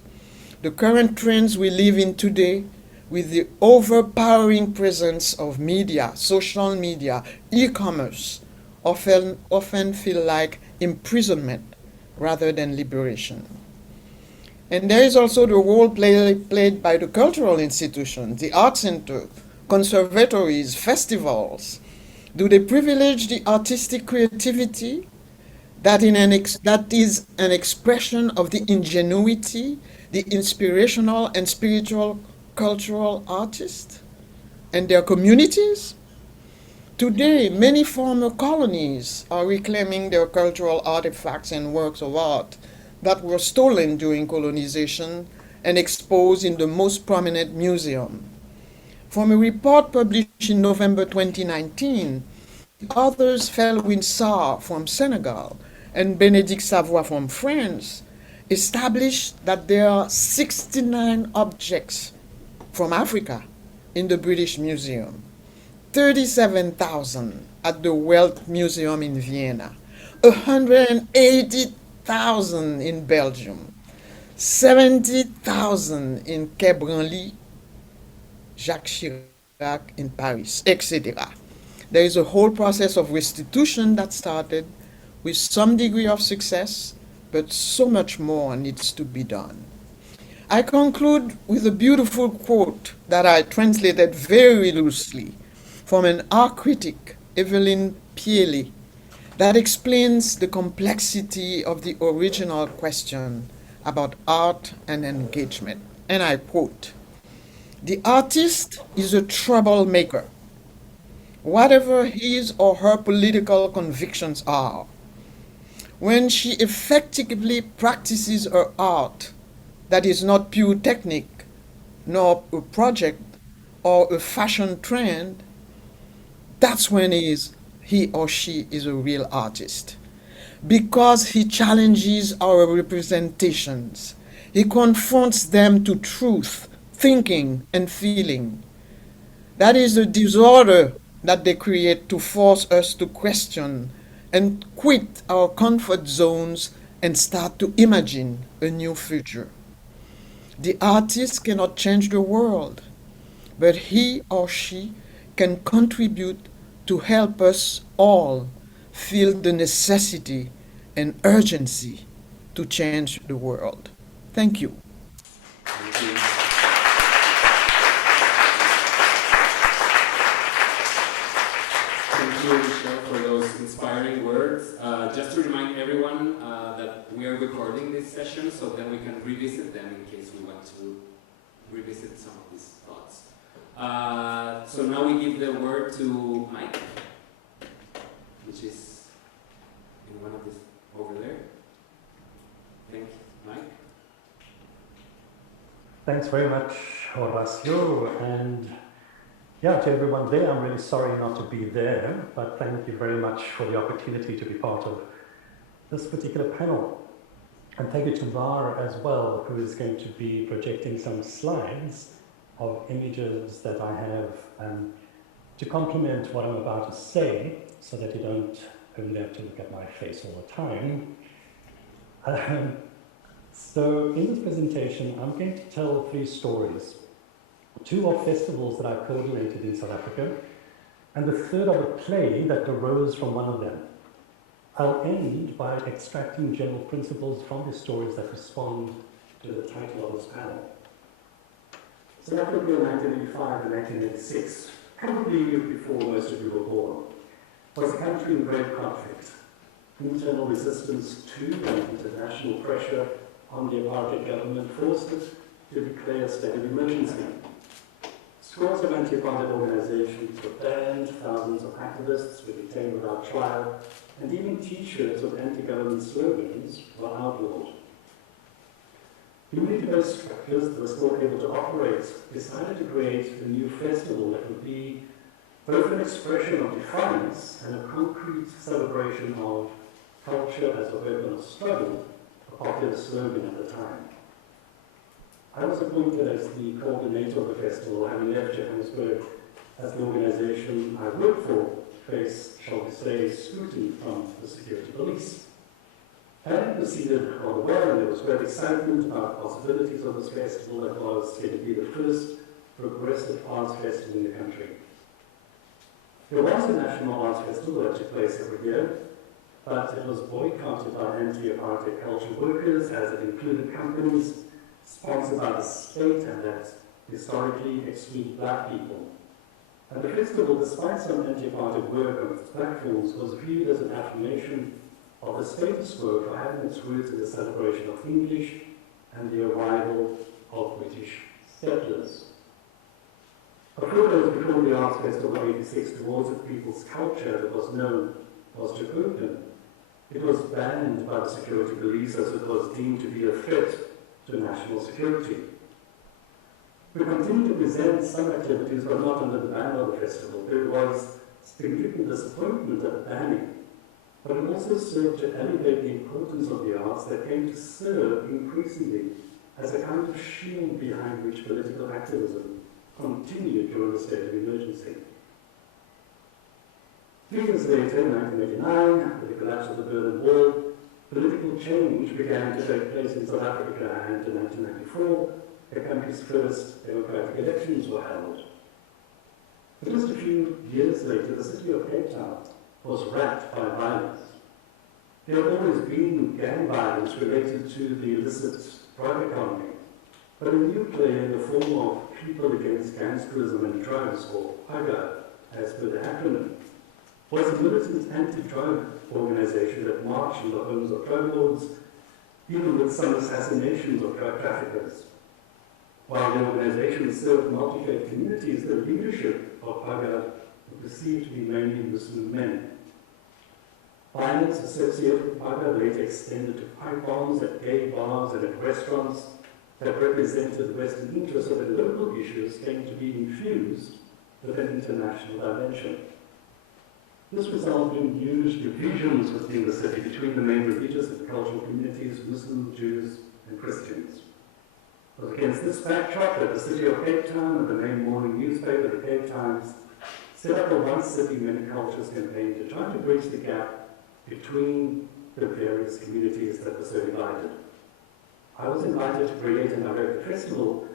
The current trends we live in today, with the overpowering presence of media, social media, e-commerce, often feel like imprisonment rather than liberation. And there is also the role played by the cultural institutions, the art center, conservatories, festivals. Do they privilege the artistic creativity that is an expression of the ingenuity, the inspirational and spiritual cultural artists and their communities? Today, many former colonies are reclaiming their cultural artifacts and works of art that were stolen during colonization and exposed in the most prominent museum. From a report published in November 2019, the authors Felwine Sarr from Senegal and Bénédicte Savoy from France established that there are 69 objects from Africa in the British Museum, 37,000 at the Welt Museum in Vienna, 180,000 in Belgium, 70,000 in Quai Branly, Jacques Chirac in Paris, etc. There is a whole process of restitution that started with some degree of success, but so much more needs to be done. I conclude with a beautiful quote that I translated very loosely from an art critic, Evelyn Pierre-Louis, that explains the complexity of the original question about art and engagement. And I quote, "The artist is a troublemaker. Whatever his or her political convictions are, when she effectively practices her art that is not pure technique, nor a project or a fashion trend, that's when he or she is a real artist. Because he challenges our representations. He confronts them to truth, thinking, and feeling. That is the disorder that they create to force us to question and quit our comfort zones and start to imagine a new future. The artist cannot change the world, but he or she can contribute to help us all feel the necessity and urgency to change the world. Thank you. Thank you. Thank you, Michèle, for those inspiring words. Just to remind everyone that we are recording this session, so then we can revisit them in case we want to revisit some of these thoughts. So now we give the word to Mike, which is in one of these over there. Thank you, Mike. Thanks very much, Horacio, and yeah, to everyone there, I'm really sorry not to be there, but thank you very much for the opportunity to be part of this particular panel. And thank you to Var as well, who is going to be projecting some slides of images that I have to complement what I'm about to say, so that you don't only have to look at my face all the time. So in this presentation, I'm going to tell 3 stories. 2 are festivals that I've coordinated in South Africa, and the 3rd of a play that arose from one of them. I'll end by extracting general principles from the stories that respond to the title of this panel. South Africa in 1985 and 1986, probably before most of you were born, was a country in great conflict. Internal resistance to and international pressure on the apartheid government forced it to declare a state of emergency. Scores of anti-apartheid organizations were banned, thousands of activists were detained without trial, and even t-shirts with anti-government slogans were outlawed. Community-based structures that were still able to operate decided to create a new festival that would be both an expression of defiance and a concrete celebration of culture as a weapon of struggle, a popular slogan at the time. I was appointed as the coordinator of the festival, having left Johannesburg as the organization I worked for faced, shall we say, scrutiny from the security police. Having proceeded rather well, and there was great excitement about possibilities of this festival that was going to be the first progressive arts festival in the country. There was a national arts festival that took place every year, but it was boycotted by anti-apartheid cultural workers, as it included companies sponsored by the state and that historically excluded black people. And the festival, despite some anti-apartheid work on its platforms, was viewed as an affirmation of the status quo for having its roots in the celebration of English and the arrival of British settlers. A few days before the Arts Festival of '86 towards the people's culture that was known was to open, it was banned by the security police as it was deemed to be a threat to national security. We continued to present some activities, but not under the banner of the festival. There was significant disappointment at the banning, but it also served to elevate the importance of the arts that came to serve increasingly as a kind of shield behind which political activism continued during the state of emergency. 3 years later, in 1989, with the collapse of the Berlin Wall, political change began to take place in South Africa, and in 1994, the country's first democratic elections were held. But just a few years later, the city of Cape Town was racked by violence. There had always been gang violence related to the illicit drug economy, but a new player in the form of People Against Gangsterism and Drugs, or PAGA, as per the acronym, was a militant anti-drug organization that marched in the homes of drug lords, even with some assassinations of drug traffickers. While the organization served multi-faith communities, the leadership of Paga were perceived to be mainly Muslim men. Violence associated with Paga later extended to pipe bombs at gay bars and at restaurants that represented Western interests, so that local issues came to be infused with an international dimension. This resulted in huge divisions within the city between the main religious and cultural communities, Muslims, Jews, and Christians. It was against this backdrop that the city of Cape Town and the main morning newspaper, the Cape Times, set up a One City, Many Cultures campaign to try to bridge the gap between the various communities that were so divided. I was invited to create and direct a festival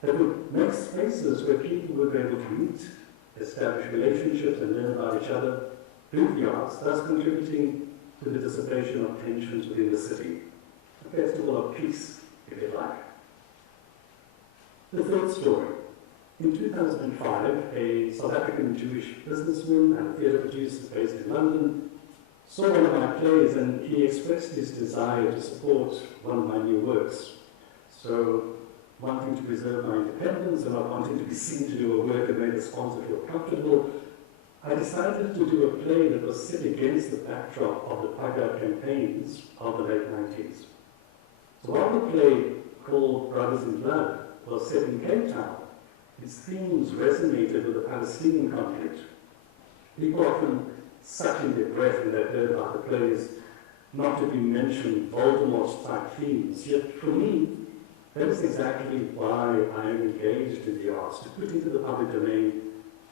that would make spaces where people would be able to meet, establish relationships, and learn about each other through the arts, thus contributing to the dissipation of tensions within the city. A festival of peace, if you like. The third story. In 2005, a South African Jewish businessman and theatre producer based in London saw one of my plays, and he expressed his desire to support one of my new works. So, wanting to preserve my independence and not wanting to be seen to do a work that made the sponsor feel comfortable, I decided to do a play that was set against the backdrop of the Paga campaigns of the late 90s. So while the play, called Brothers in Blood, was set in Cape Town, its themes resonated with the Palestinian conflict. People often suck in their breath when they heard about the plays, not to be mentioned Voldemort-type themes. Yet for me, that is exactly why I am engaged in the arts, to put into the public domain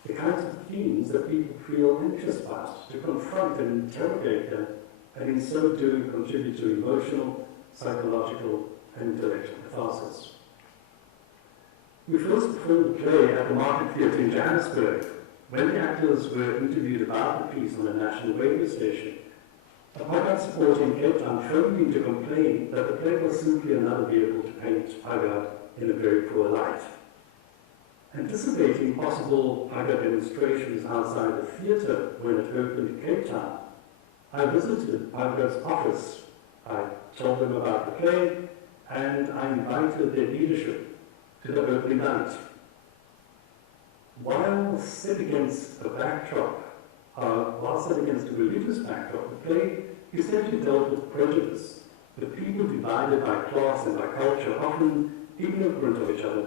the kinds of themes that people feel anxious about, to confront and interrogate them, and in so doing contribute to emotional, psychological, and intellectual catharsis. We first performed the play at the Market Theatre in Johannesburg. When the actors were interviewed about the piece on a national radio station, a Paga supporter in Cape Town phoned me to complain that the play was simply another vehicle to paint Paga in a very poor light. Anticipating possible Paga demonstrations outside the theatre when it opened in Cape Town, I visited Paga's office. I told them about the play, and I invited their leadership to the opening night. While set against a backdrop, while set against a religious backdrop, the play essentially dealt with prejudice, with people divided by class and by culture, often ignorant of each other,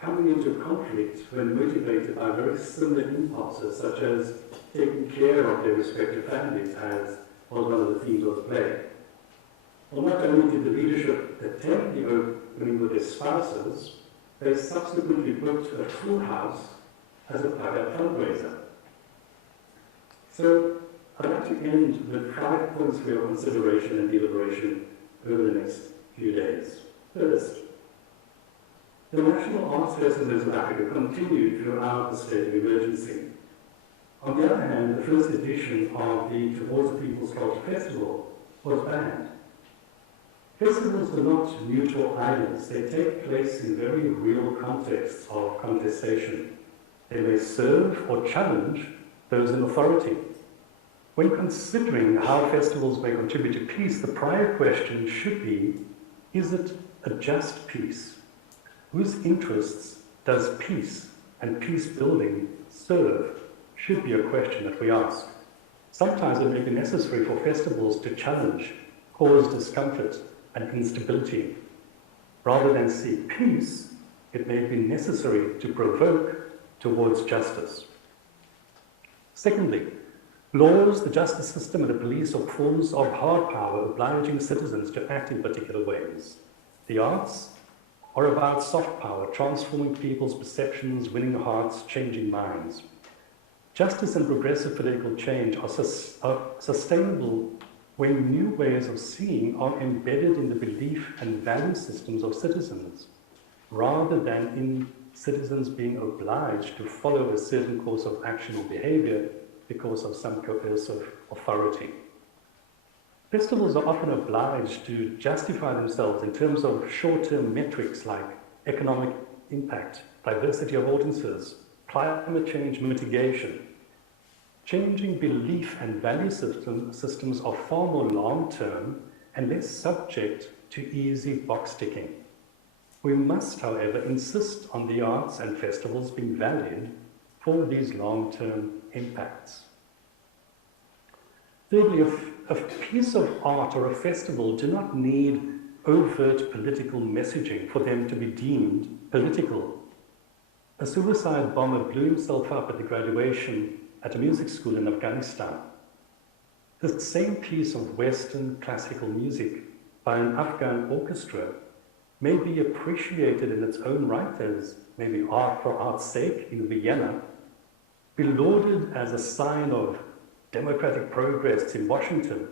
coming into conflict when motivated by very similar impulses, such as taking care of their respective families, as was one of the themes of the play. Well, not only did the leadership attend the opening with their spouses, they subsequently booked a full house as a Paga fundraiser. So I'd like to end with 5 points for your consideration and deliberation over the next few days. First, the National Arts Festivals of Africa continued throughout the state of emergency. On the other hand, the first edition of the Towards the People's Culture Festival was banned. Festivals are not neutral islands. They take place in very real contexts of contestation. They may serve or challenge those in authority. When considering how festivals may contribute to peace, the prior question should be, is it a just peace? Whose interests does peace and peace building serve? Should be a question that we ask. Sometimes it may be necessary for festivals to challenge, cause discomfort and instability. Rather than seek peace, it may be necessary to provoke towards justice. Secondly, laws, the justice system, and the police are forms of hard power obliging citizens to act in particular ways. The arts are about soft power, transforming people's perceptions, winning hearts, changing minds. Justice and progressive political change are sustainable when new ways of seeing are embedded in the belief and value systems of citizens, rather than in citizens being obliged to follow a certain course of action or behavior because of some coercive authority. Festivals are often obliged to justify themselves in terms of short-term metrics like economic impact, diversity of audiences, climate change mitigation. Changing belief and value systems are far more long-term and less subject to easy box ticking. We must, however, insist on the arts and festivals being valued for these long-term impacts. Thirdly, a piece of art or a festival do not need overt political messaging for them to be deemed political. A suicide bomber blew himself up at the graduation at a music school in Afghanistan. The same piece of Western classical music by an Afghan orchestra may be appreciated in its own right as maybe art for art's sake in Vienna, be lauded as a sign of democratic progress in Washington,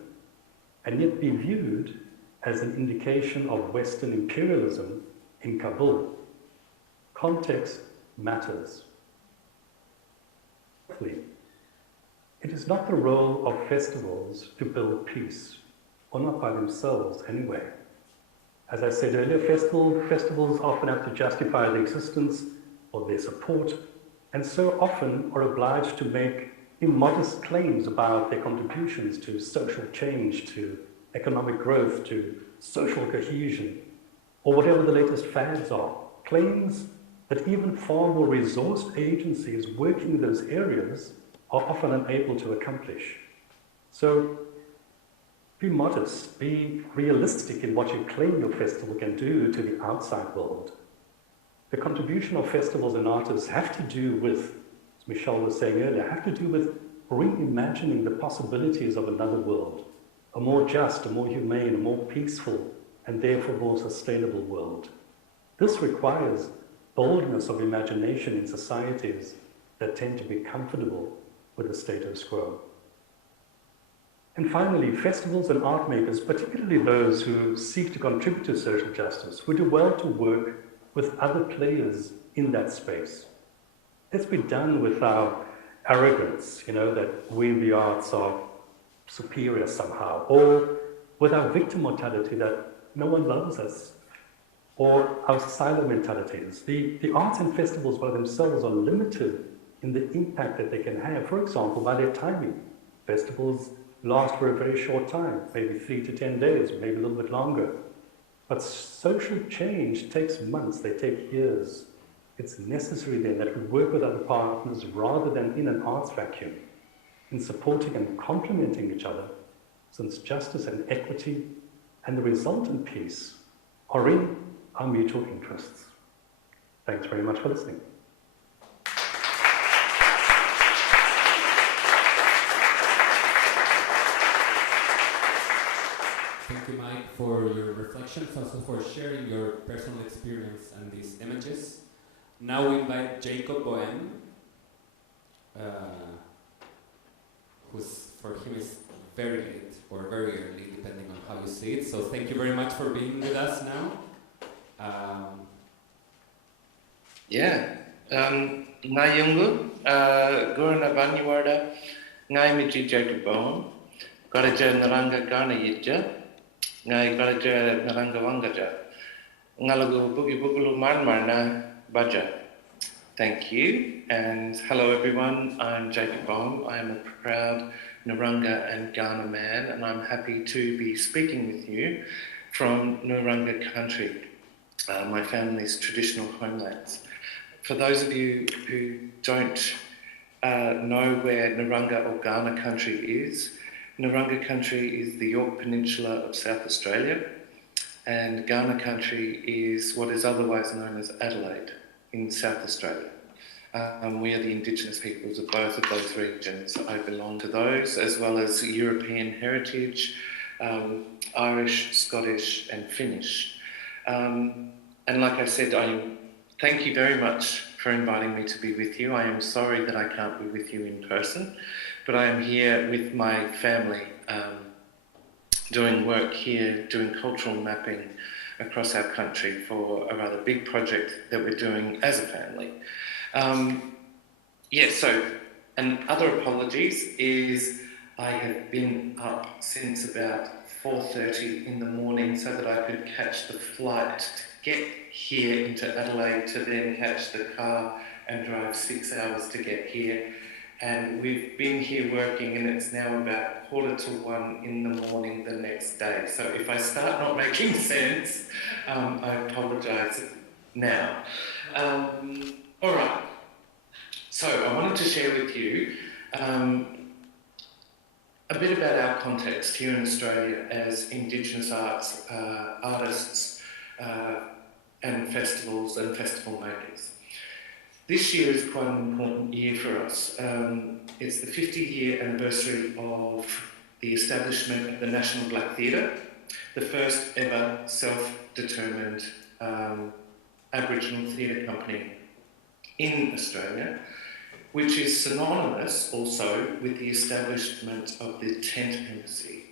and yet be viewed as an indication of Western imperialism in Kabul. Context matters. It is not the role of festivals to build peace, or not by themselves anyway. As I said earlier, festivals often have to justify their existence or their support, and so often are obliged to make immodest claims about their contributions to social change, to economic growth, to social cohesion, or whatever the latest fads are. Claims that even far more resourced agencies working in those areas are often unable to accomplish. So be modest, be realistic in what you claim your festival can do to the outside world. The contribution of festivals and artists have to do with, as Michèle was saying earlier, have to do with reimagining the possibilities of another world, a more just, a more humane, a more peaceful, and therefore more sustainable world. This requires boldness of imagination in societies that tend to be comfortable with the status quo. And finally, festivals and art makers, particularly those who seek to contribute to social justice, would do well to work with other players in that space. Let's be done with our arrogance, that we in the arts are superior somehow, or with our victim mentality that no one loves us, or our silo mentalities. The arts and festivals by themselves are limited in the impact that they can have, for example, by their timing. Festivals last for a very short time, maybe 3 to 10 days, maybe a little bit longer. But social change takes months, they take years. It's necessary then that we work with other partners rather than in an arts vacuum, in supporting and complementing each other, since justice and equity and the resultant peace are in our mutual interests. Thanks very much for listening. Thank you, Mike, for your reflections, also for sharing your personal experience and these images. Now we invite Jacob Bohem, who's for him is very late or very early, depending on how you see it. So thank you very much for being with us now. Ngai Yungu, Gurna Banyuarda, Ngai Michi Jacob Bohem, Garaja Narangga and Kaurna Nations, Ngai Garaja Narangga Wangaja, Ngalagu Bugi Bugulu Marmarna Baja. Thank you, and hello everyone, I'm Jacob Bohem. I am a proud Narangga and Kaurna man, and I'm happy to be speaking with you from Narangga country, my family's traditional homelands. For those of you who don't know where Narangga or Kaurna country is, Narangga country is the Yorke Peninsula of South Australia, and Kaurna country is what is otherwise known as Adelaide in South Australia. We are the indigenous peoples of both of those regions. I belong to those, as well as European heritage, Irish, Scottish and Finnish. And like I said, thank you very much for inviting me to be with you. I am sorry that I can't be with you in person, but I am here with my family, doing work here, doing cultural mapping across our country for a rather big project that we're doing as a family. And other apologies is I have been up since about 4:30 in the morning so that I could catch the flight to get here into Adelaide, to then catch the car and drive 6 hours to get here. And we've been here working, and it's now about 1:45 in the morning the next day. So if I start not making sense, I apologise now. All right. So I wanted to share with you a bit about our context here in Australia as Indigenous arts artists and festivals and festival makers. This year is quite an important year for us. It's the 50-year anniversary of the establishment of the National Black Theatre, the first ever self-determined Aboriginal theatre company in Australia, which is synonymous also with the establishment of the Tent Embassy,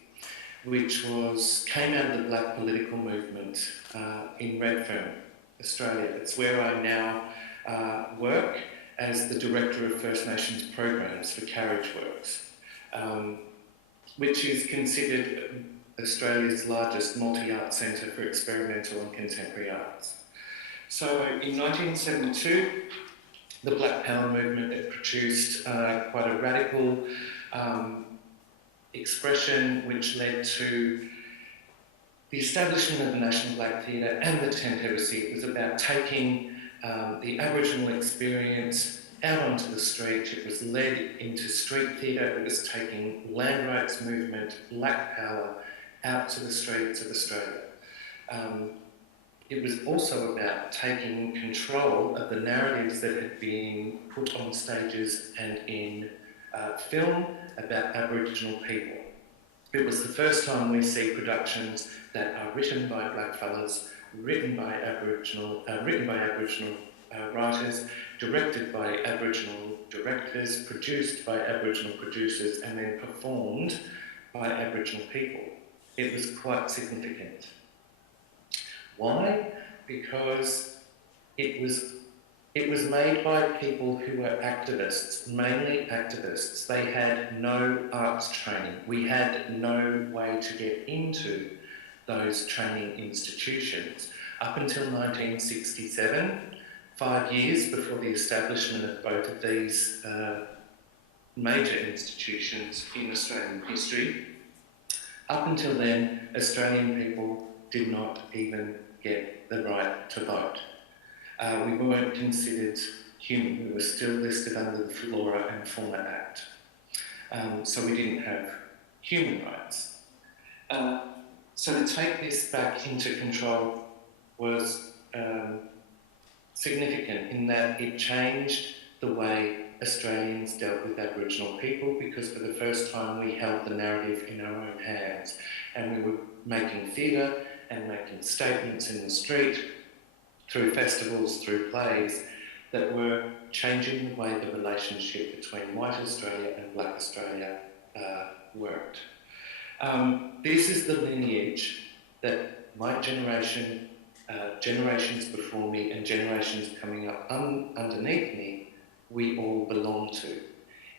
which came out of the black political movement in Redfern, Australia. It's where I now work as the Director of First Nations Programs for Carriageworks, which is considered Australia's largest multi-art centre for experimental and contemporary arts. So in 1972, the Black Power movement had produced quite a radical expression which led to the establishment of the National Black Theatre and the Tent Embassy. It was about taking the Aboriginal experience out onto the street. It was led into street theatre. It was taking land rights movement, black power, out to the streets of Australia. It was also about taking control of the narratives that had been put on stages and in film about Aboriginal people. It was the first time we see productions that are written by blackfellas, written by Aboriginal writers, directed by Aboriginal directors, produced by Aboriginal producers, and then performed by Aboriginal people. It was quite significant. Why? Because it was made by people who were activists, mainly activists. They had no arts training. We had no way to get into those training institutions. Up until 1967, 5 years before the establishment of both of these major institutions in Australian history, up until then, Australian people did not even get the right to vote. We weren't considered human. We were still listed under the Flora and Fauna Act. So we didn't have human rights. So to take this back into control was significant in that it changed the way Australians dealt with Aboriginal people, because for the first time we held the narrative in our own hands, and we were making theatre and making statements in the street through festivals, through plays, that were changing the way the relationship between white Australia and black Australia worked. This is the lineage that my generation, generations before me and generations coming up underneath me, we all belong to.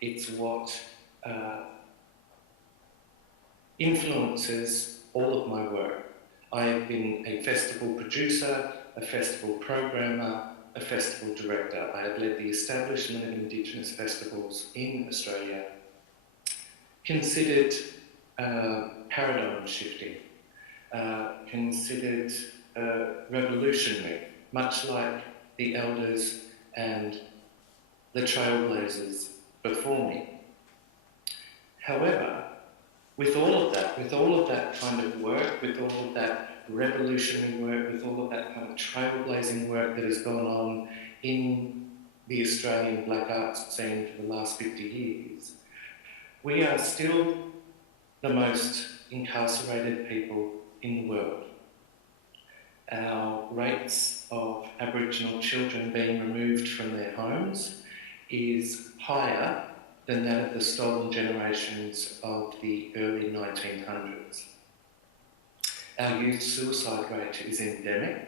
It's what influences all of my work. I have been a festival producer, a festival programmer, a festival director. I have led the establishment of Indigenous festivals in Australia, considered paradigm shifting, considered revolutionary, much like the elders and the trailblazers before me. However, with all of that kind of work, with all of that revolutionary work, with all of that kind of trailblazing work that has gone on in the Australian black arts scene for the last 50 years, we are still the most incarcerated people in the world. Our rates of Aboriginal children being removed from their homes is higher than that of the stolen generations of the early 1900s. Our youth suicide rate is endemic.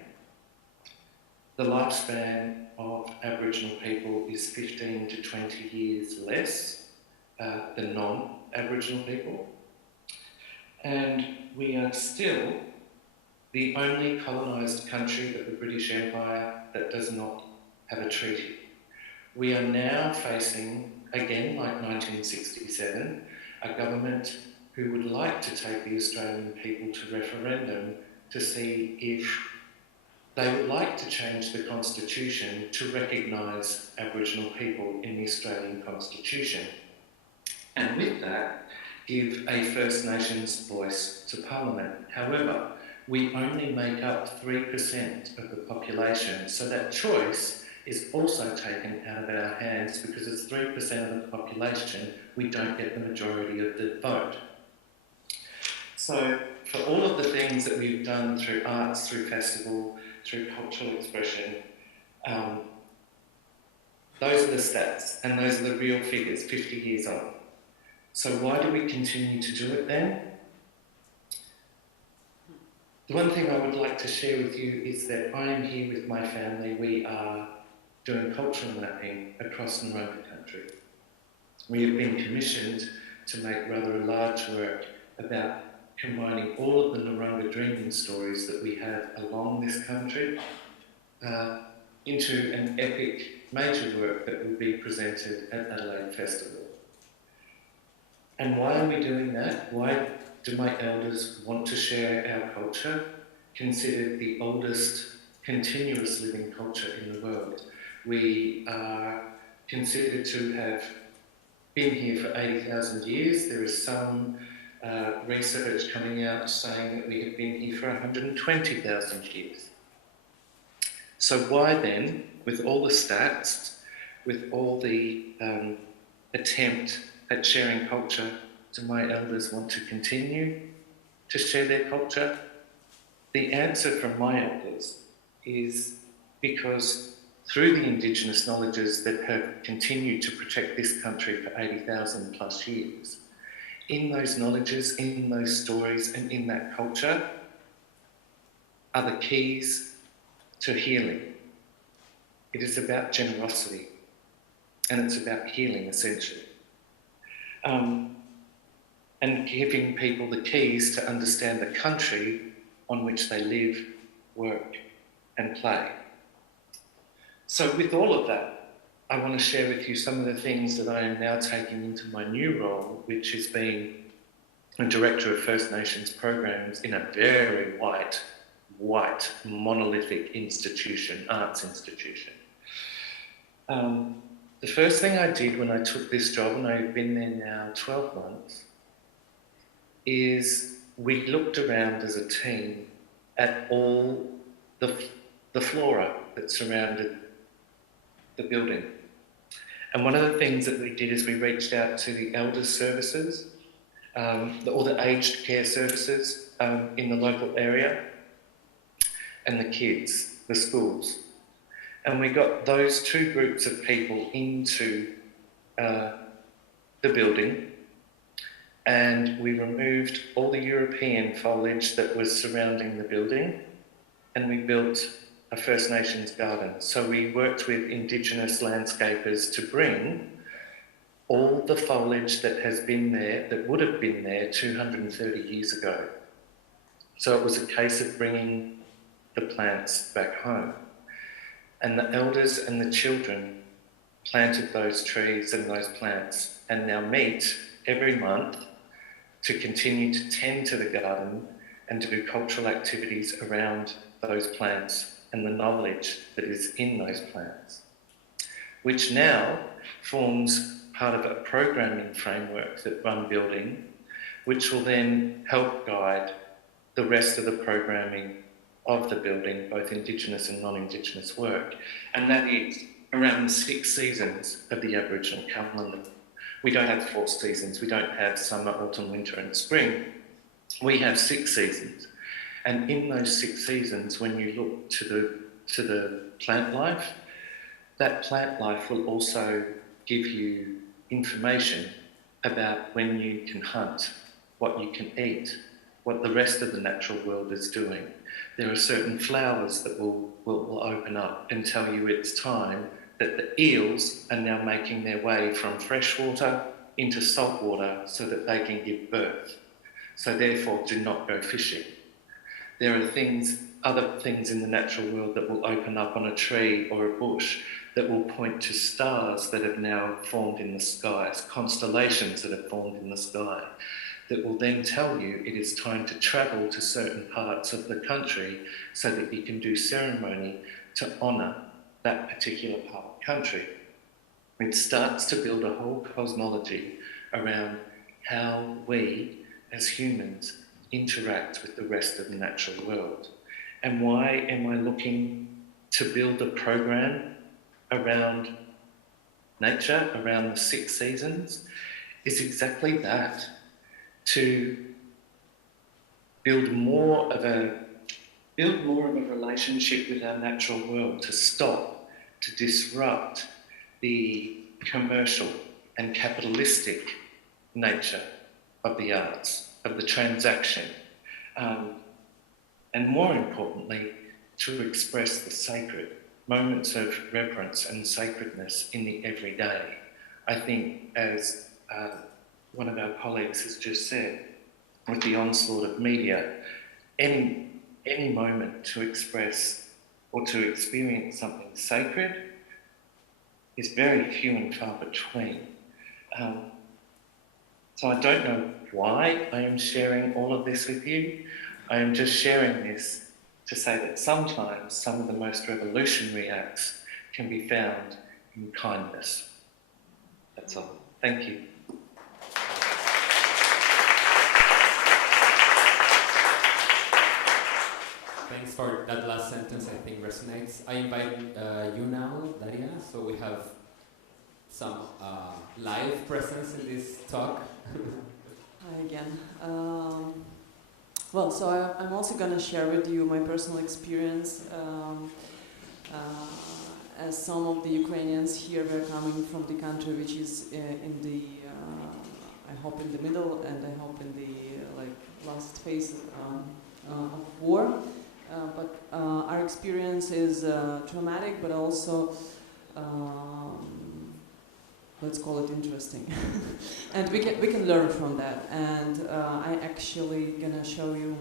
The lifespan of Aboriginal people is 15 to 20 years less than non-Aboriginal people. And we are still the only colonised country of the British Empire that does not have a treaty. We are now facing again, like 1967, a government who would like to take the Australian people to referendum to see if they would like to change the Constitution to recognise Aboriginal people in the Australian Constitution. And with that, give a First Nations voice to Parliament. However, we only make up 3% of the population, so that choice is also taken out of our hands because it's 3% of the population, we don't get the majority of the vote. So for all of the things that we've done through arts, through festival, through cultural expression, those are the stats and those are the real figures, 50 years on. So why do we continue to do it then? The one thing I would like to share with you is that I am here with my family. We are doing cultural mapping across Narangga country. We have been commissioned to make rather a large work about combining all of the Narangga dreaming stories that we have along this country into an epic major work that will be presented at Adelaide Festival. And why are we doing that? Why do my elders want to share our culture, considered the oldest continuous living culture in the world? We are considered to have been here for 80,000 years. There is some research coming out saying that we have been here for 120,000 years. So why then, with all the stats, with all the attempt at sharing culture, do my elders want to continue to share their culture? The answer from my elders is because through the Indigenous knowledges that have continued to protect this country for 80,000 plus years, in those knowledges, in those stories, and in that culture are the keys to healing. It is about generosity, and it's about healing, essentially. And giving people the keys to understand the country on which they live, work, and play. So with all of that, I want to share with you some of the things that I am now taking into my new role, which is being a director of First Nations Programs in a very white, monolithic institution, arts institution. The first thing I did when I took this job, and I've been there now 12 months, is we looked around as a team at all the flora that surrounded the building. And one of the things that we did is we reached out to the elders services, or the aged care services in the local area, and the kids, the schools. And we got those two groups of people into the building, and we removed all the European foliage that was surrounding the building, and we built a First Nations garden. So we worked with Indigenous landscapers to bring all the foliage that has been there, that would have been there 230 years ago. So it was a case of bringing the plants back home. And the elders and the children planted those trees and those plants and now meet every month to continue to tend to the garden and to do cultural activities around those plants and the knowledge that is in those plants, which now forms part of a programming framework that I'm building, which will then help guide the rest of the programming of the building, both Indigenous and non-Indigenous work. And that is around the 6 seasons of the Aboriginal calendar. We don't have 4 seasons. We don't have summer, autumn, winter and spring. We have 6 seasons. And in those 6 seasons, when you look to the plant life, that plant life will also give you information about when you can hunt, what you can eat, what the rest of the natural world is doing. There are certain flowers that will open up and tell you it's time that the eels are now making their way from freshwater into saltwater so that they can give birth. So therefore, do not go fishing. There are things other things in the natural world that will open up on a tree or a bush that will point to stars that have now formed in the skies, constellations that have formed in the sky, that will then tell you it is time to travel to certain parts of the country so that you can do ceremony to honour that particular part of the country. It starts to build a whole cosmology around how we, as humans, interact with the rest of the natural world. And why am I looking to build a program around nature, around the 6 seasons? Is exactly that, to build more of a relationship with our natural world, to stop, to disrupt the commercial and capitalistic nature of the arts, of the transaction, and more importantly, to express the sacred, moments of reverence and sacredness in the everyday. I think, as one of our colleagues has just said, with the onslaught of media, any moment to express or to experience something sacred is very few and far between. So I don't know why I am sharing all of this with you. I am just sharing this to say that sometimes some of the most revolutionary acts can be found in kindness. That's all. Thank you. Thanks for that last sentence, I think resonates. I invite you now, Nadia, so we have some live presence in this talk. Hi again. Well, so I'm also going to share with you my personal experience. As some of the Ukrainians here were coming from the country which is in the, I hope in the middle, and I hope in the last phase of war. But our experience is traumatic, but also, let's call it interesting. And we can learn from that. And I actually gonna show you,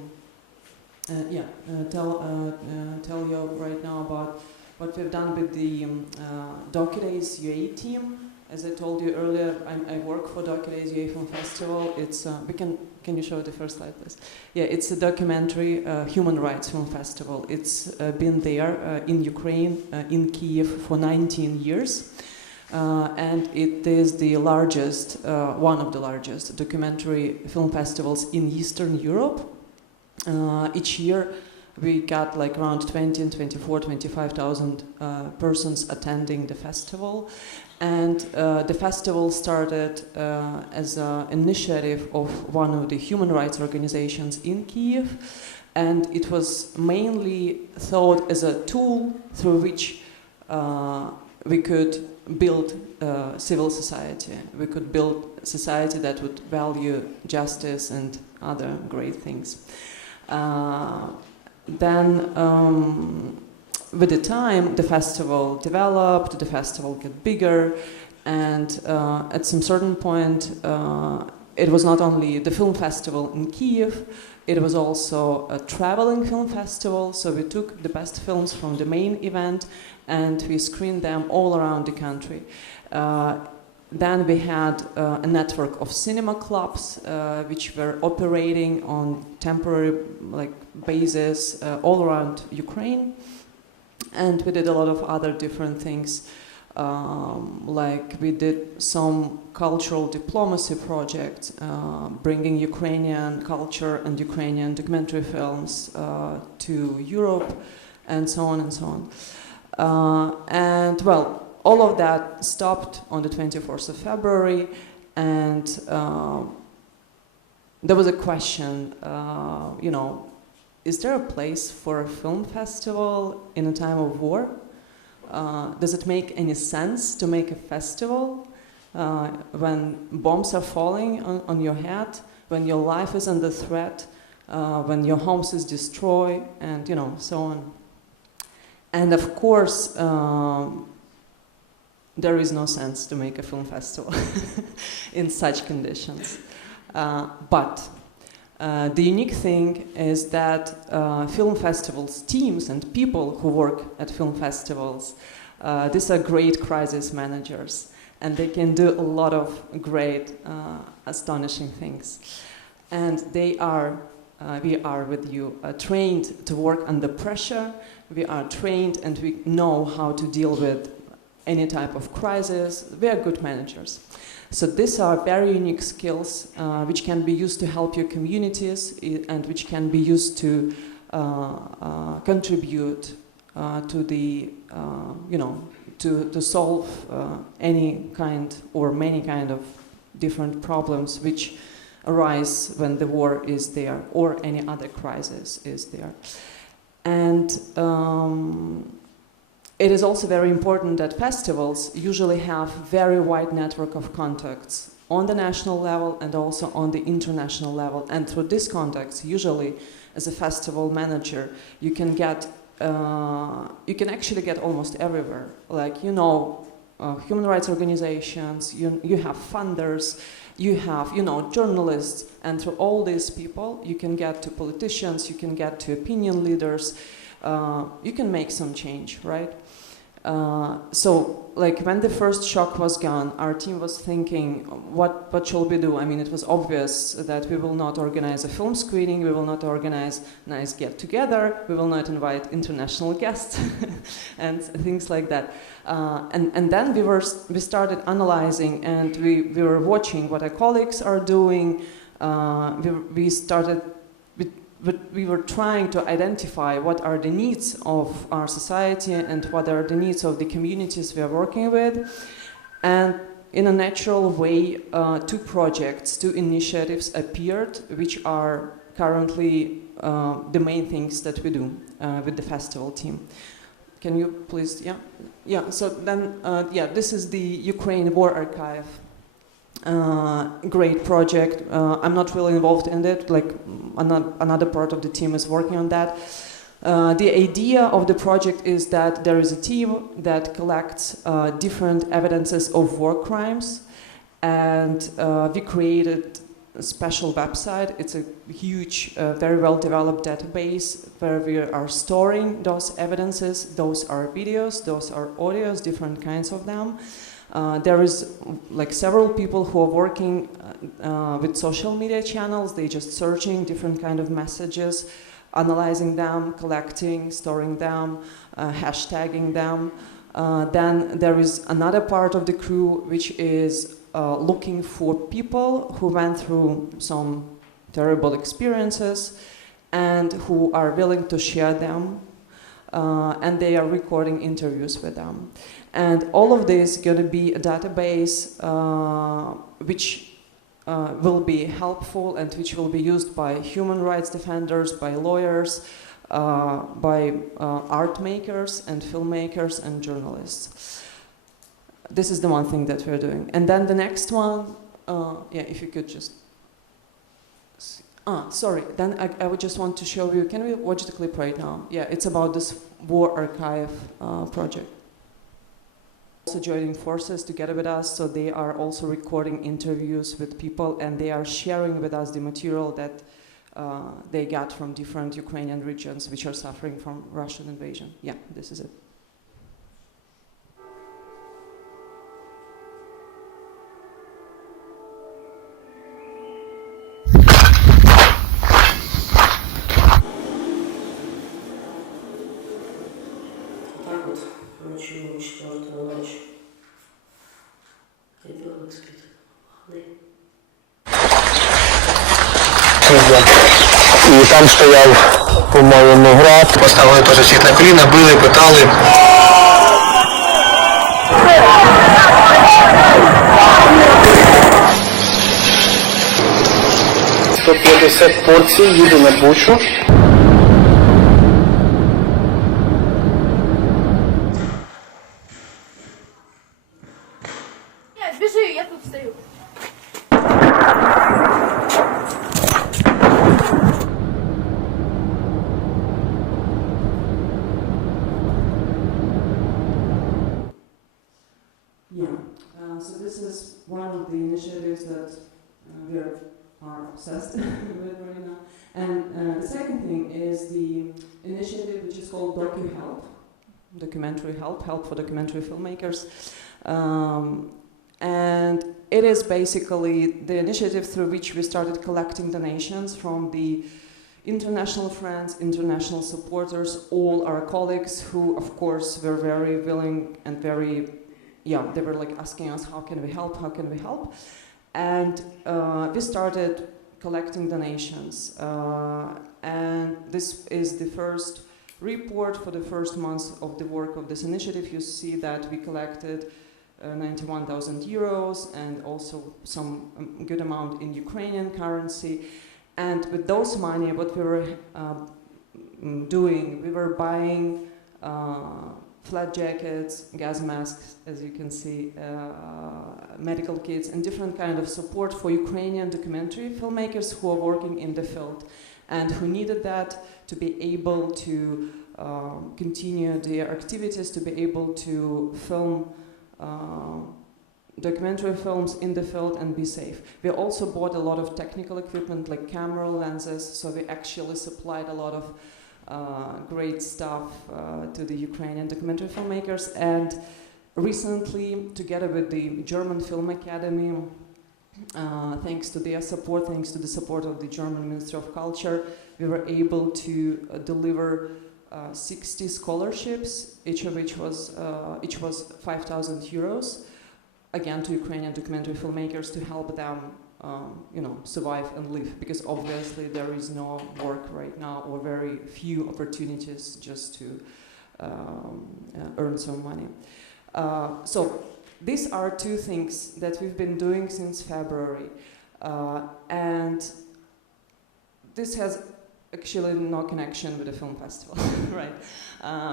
tell you right now about what we've done with the Dockedays UA team. As I told you earlier, I work for Dockedays UA Film Festival. It's can you show the first slide, please? Yeah, it's a documentary human rights film festival. It's been there in Ukraine, in Kiev, for 19 years. And it is the largest, one of the largest documentary film festivals in Eastern Europe. Each year we got like around 25,000 persons attending the festival. And the festival started as an initiative of one of the human rights organizations in Kiev. And it was mainly thought as a tool through which we could build civil society. We could build society that would value justice and other great things. With the time, the festival developed, the festival got bigger, and at some certain point, it was not only the film festival in Kiev, it was also a traveling film festival, so we took the best films from the main event and we screened them all around the country. Then we had a network of cinema clubs which were operating on temporary basis all around Ukraine. And we did a lot of other different things, like we did some cultural diplomacy projects, bringing Ukrainian culture and Ukrainian documentary films to Europe, and so on and so on. And well, all of that stopped on the 24th of February, and there was a question, is there a place for a film festival in a time of war? Does it make any sense to make a festival when bombs are falling on your head, when your life is under threat, when your house is destroyed, and so on? And of course, there is no sense to make a film festival in such conditions. But The unique thing is that film festivals teams and people who work at film festivals, these are great crisis managers, and they can do a lot of great, astonishing things. And they are, we are with you, trained to work under pressure. We are trained and we know how to deal with any type of crisis. We are good managers. So these are very unique skills which can be used to help your communities and which can be used to contribute to the, to solve any kind or many kind of different problems which arise when the war is there or any other crisis is there. And it is also very important that festivals usually have very wide network of contacts on the national level and also on the international level. And through these contacts, usually as a festival manager, you can get, you can actually get almost everywhere. Like, human rights organizations, you have funders, you have, journalists, and through all these people, you can get to politicians, you can get to opinion leaders, you can make some change, right? So, like, when the first shock was gone, our team was thinking, what shall we do? I mean, it was obvious that we will not organize a film screening, we will not organize nice get-together, we will not invite international guests, and things like that. And then we started analyzing, and we were watching what our colleagues are doing. We were trying to identify what are the needs of our society and what are the needs of the communities we are working with. And in a natural way, two projects, two initiatives appeared, which are currently the main things that we do with the festival team. Can you please, yeah. So then, this is the Ukraine War Archive. Great project. I'm not really involved in it, like another part of the team is working on that. The idea of the project is that there is a team that collects different evidences of war crimes, and we created a special website. It's a huge, very well developed database where we are storing those evidences. Those are videos, those are audios, different kinds of them. There is like several people who are working with social media channels. They're just searching different kind of messages, analyzing them, collecting, storing them, hashtagging them. Then there is another part of the crew which is looking for people who went through some terrible experiences and who are willing to share them. And they are recording interviews with them. And all of this is going to be a database which will be helpful and which will be used by human rights defenders, by lawyers, by art makers and filmmakers and journalists. This is the one thing that we're doing. And then the next one, if you could just... sorry, then I would just want to show you, can we watch the clip right now? Yeah, it's about this War Archive project. Also joining forces together with us, so they are also recording interviews with people and they are sharing with us the material that they got from different Ukrainian regions which are suffering from Russian invasion. Yeah, this is it. І там стояв, по-моєму, град. Поставили теж всіх на коліна, били, питали. «150 порцій їде на Бучу». Біжи, я тут стою. So this is one of the initiatives that we are are obsessed with right now. And the second thing is the initiative which is called DocuHelp, documentary help for documentary filmmakers. And it is basically the initiative through which we started collecting donations from the international friends, international supporters, all our colleagues who, of course, were very willing and very, they were like asking us, how can we help, how can we help? And we started collecting donations. And this is the first report for the first month of the work of this initiative. You see that we collected 91,000 euros and also some good amount in Ukrainian currency. And with those money, what we were doing, we were buying flat jackets, gas masks, as you can see, medical kits, and different kind of support for Ukrainian documentary filmmakers who are working in the field and who needed that to be able to continue their activities, to be able to film documentary films in the field and be safe. We also bought a lot of technical equipment like camera lenses, so we actually supplied a lot of great stuff to the Ukrainian documentary filmmakers. And recently, together with the German Film Academy, thanks to their support, thanks to the support of the German Ministry of Culture, we were able to deliver 60 scholarships, each was 5,000 euros, again to Ukrainian documentary filmmakers to help them, survive and live, because obviously there is no work right now or very few opportunities just to earn some money. So these are two things that we've been doing since February, and this has actually no connection with the film festival, right?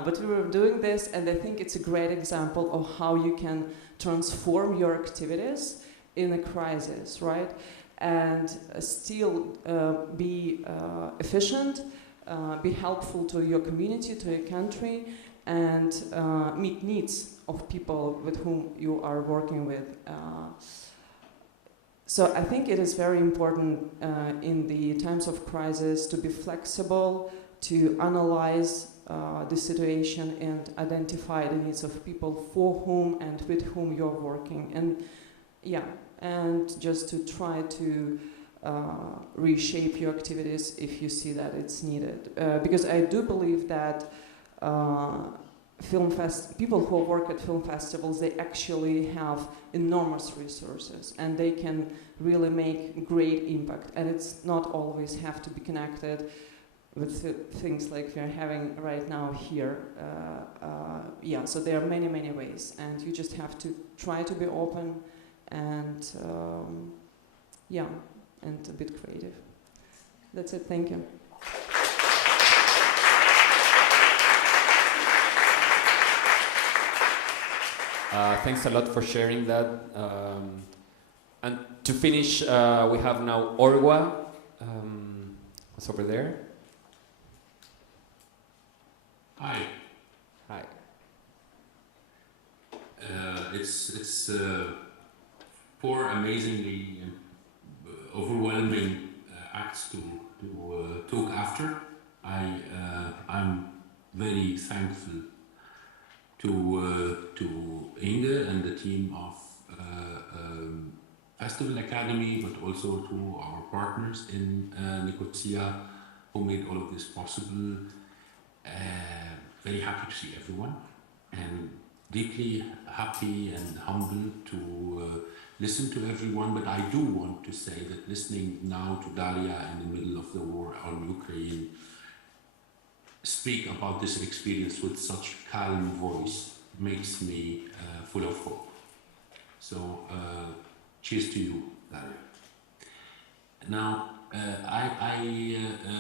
But we were doing this, and I think it's a great example of how you can transform your activities in a crisis, right? And still be efficient, be helpful to your community, to your country, and meet needs of people with whom you are working with. So I think it is very important in the times of crisis to be flexible, to analyze the situation and identify the needs of people for whom and with whom you're working. And just to try to reshape your activities if you see that it's needed. Because I do believe that people who work at film festivals, they actually have enormous resources and they can really make great impact. And it's not always have to be connected with things like we're having right now here. So there are many, many ways, and you just have to try to be open and and a bit creative. That's it, thank you. Thanks a lot for sharing that. And to finish, we have now Orwa. What's over there? Hi. Hi. It's 4 amazingly overwhelming acts to talk after. I'm very thankful to Inge and the team of Festival Academy, but also to our partners in Nicosia who made all of this possible. Very happy to see everyone, and deeply happy and humble to listen to everyone. But I do want to say that listening now to Daria in the middle of the war on Ukraine speak about this experience with such calm voice makes me full of hope. So cheers to you, Daria. Now,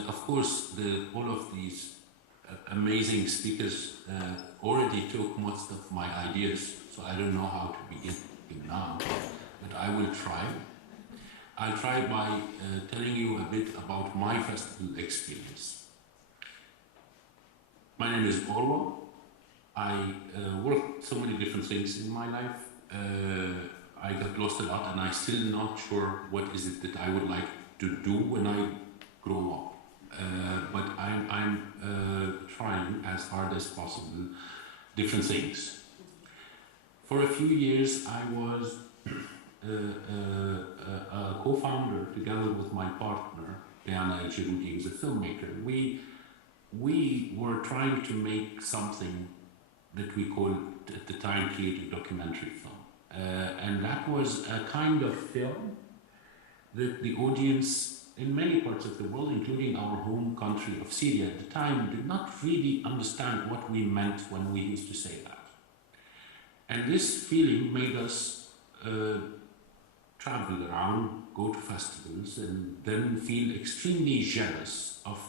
of course, all of these amazing speakers already took most of my ideas, so I don't know how to begin now, but I will try. I'll try by telling you a bit about my festival experience. My name is Orwa. I worked so many different things in my life. I got lost a lot, and I'm still not sure what is it that I would like to do when I grow up. But I'm trying as hard as possible different things. For a few years, I was a co-founder together with my partner, Pierre-Louis, who is a filmmaker. We were trying to make something that we called at the time creative documentary film. And that was a kind of film that the audience in many parts of the world, including our home country of Syria at the time, did not really understand what we meant when we used to say that. And this feeling made us travel around, go to festivals, and then feel extremely jealous of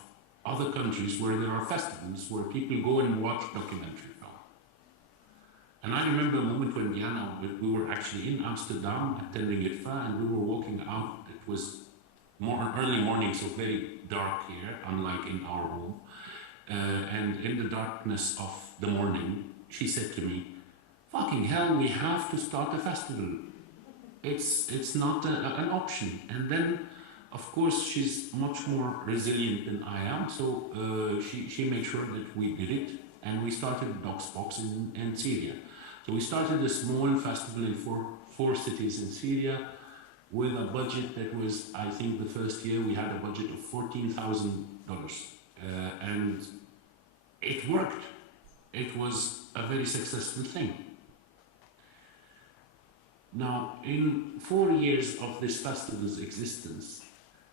other countries where there are festivals where people go and watch documentary film. And I remember a moment when Diana, we were actually in Amsterdam attending ITFA, and we were walking out. It was early morning, so very dark here, unlike in our home. And in the darkness of the morning, she said to me, "Fucking hell, we have to start a festival. It's not an option." And then, of course, she's much more resilient than I am, so she made sure that we did it, and we started Docsbox in Syria. So we started a small festival in four cities in Syria with a budget that was, I think the first year we had a budget of $14,000. And it worked. It was a very successful thing. Now, in 4 years of this festival's existence,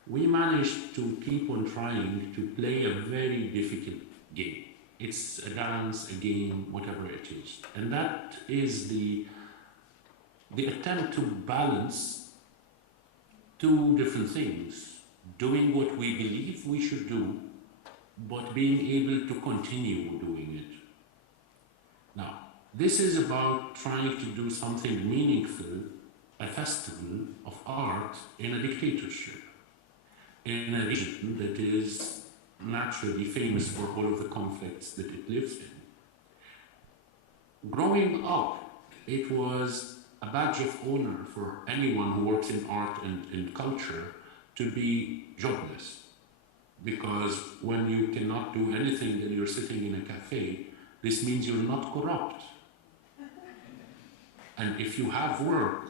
we managed to keep on trying to play a very difficult game. It's a dance, a game, whatever it is. And that is the attempt to balance two different things. Doing what we believe we should do, but being able to continue doing it. Now, this is about trying to do something meaningful, a festival of art in a dictatorship, in a region that is naturally famous for all of the conflicts that it lives in. Growing up, it was a badge of honor for anyone who works in art and in culture to be jobless. Because when you cannot do anything and you're sitting in a cafe, this means you're not corrupt. And if you have work,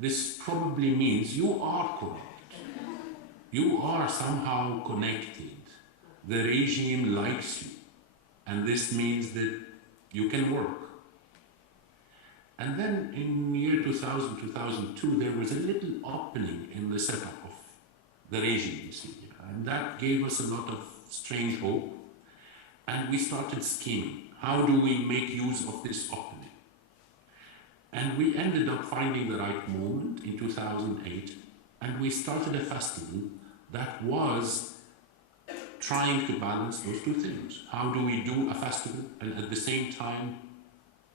this probably means you are corrupt. You are somehow connected. The regime likes you. And this means that you can work. And then in year 2000, 2002, there was a little opening in the setup of the regime in Syria. And that gave us a lot of strange hope. And we started scheming. How do we make use of this opening? And we ended up finding the right moment in 2008. And we started a festival that was trying to balance those two things. How do we do a festival and at the same time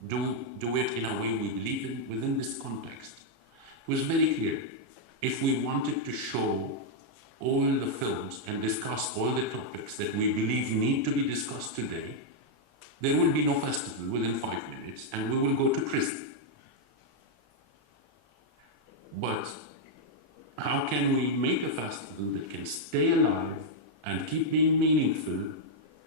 do it in a way we believe in within this context? It was very clear. If we wanted to show all the films and discuss all the topics that we believe need to be discussed today, there will be no festival within 5 minutes and we will go to prison. But how can we make a festival that can stay alive and keep being meaningful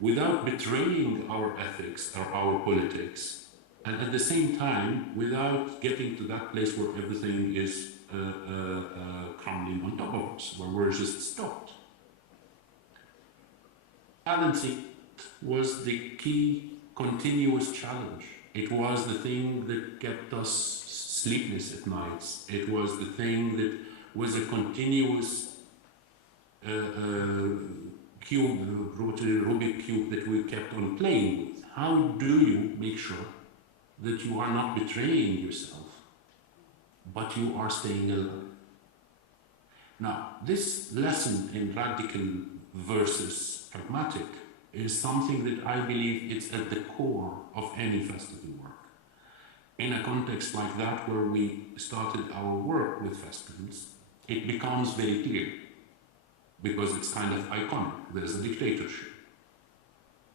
without betraying our ethics or our politics, and at the same time without getting to that place where everything is crumbling on top of us, where we're just stopped? Balancing was the key continuous challenge. It was the thing that kept us sleepless at nights. It was the thing that was a continuous cube, Rubik cube that we kept on playing with. How do you make sure that you are not betraying yourself, but you are staying alive? Now, this lesson in radical versus pragmatic is something that I believe it's at the core of any festival work. In a context like that, where we started our work with festivals, it becomes very clear, because it's kind of iconic. There's a dictatorship.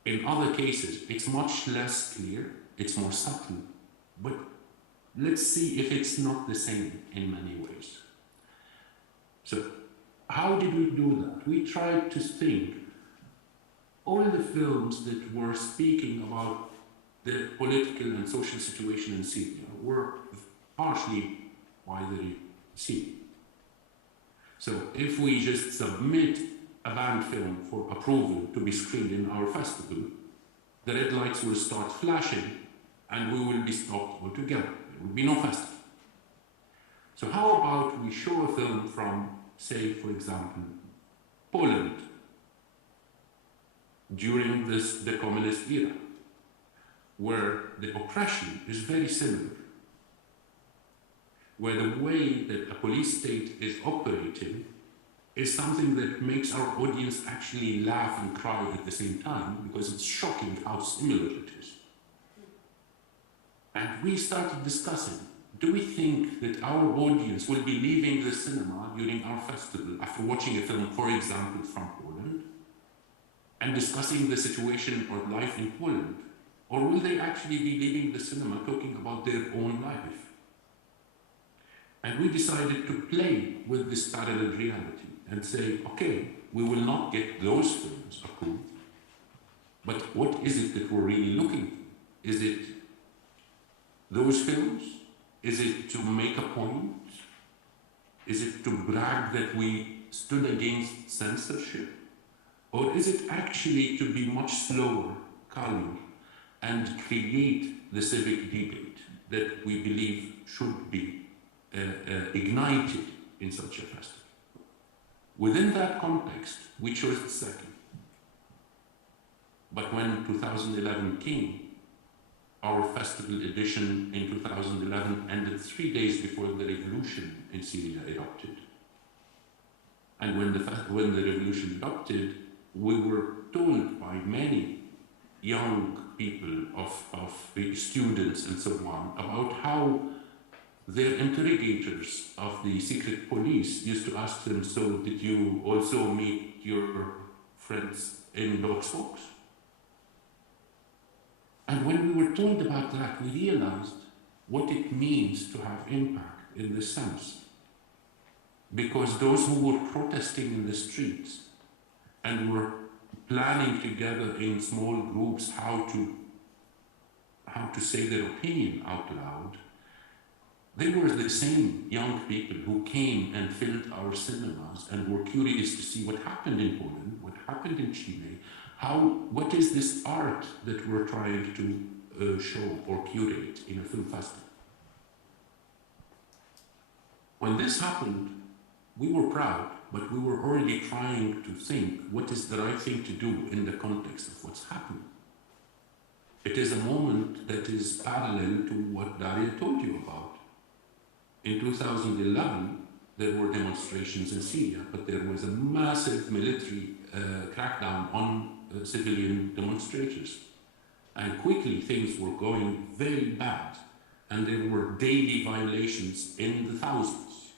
In other cases, it's much less clear, it's more subtle, but let's see if it's not the same in many ways. So, how did we do that? We tried to think all the films that were speaking about the political and social situation in Syria were partially widely seen. So if we just submit a banned film for approval to be screened in our festival, the red lights will start flashing and we will be stopped altogether. There will be no festival. So how about we show a film from, say, for example, Poland during the communist era, where the oppression is very similar, where the way that a police state is operating is something that makes our audience actually laugh and cry at the same time, because it's shocking how similar it is. And we started discussing, do we think that our audience will be leaving the cinema during our festival after watching a film, for example, from Poland, and discussing the situation or life in Poland? Or will they actually be leaving the cinema talking about their own life? And we decided to play with this parallel reality and say, okay, we will not get those films approved, but what is it that we're really looking for? Is it those films? Is it to make a point? Is it to brag that we stood against censorship? Or is it actually to be much slower, calmer, and create the civic debate that we believe should be ignited in such a festival? Within that context, we chose the second. But when 2011 came, our festival edition in 2011 ended 3 days before the revolution in Syria erupted. And when the revolution erupted, we were told by many young people of students and so on about how their interrogators of the secret police used to ask them, so did you also meet your friends in Dog's Box? And when we were told about that, we realized what it means to have impact in this sense. Because those who were protesting in the streets and were planning together in small groups how to say their opinion out loud, they were the same young people who came and filled our cinemas and were curious to see what happened in Poland, what happened in Chile, what is this art that we're trying to show or curate in a film festival. When this happened, we were proud, but we were already trying to think what is the right thing to do in the context of what's happening. It is a moment that is parallel to what Daria told you about. In 2011, there were demonstrations in Syria, but there was a massive military crackdown on civilian demonstrators. And quickly things were going very bad, and there were daily violations in the thousands.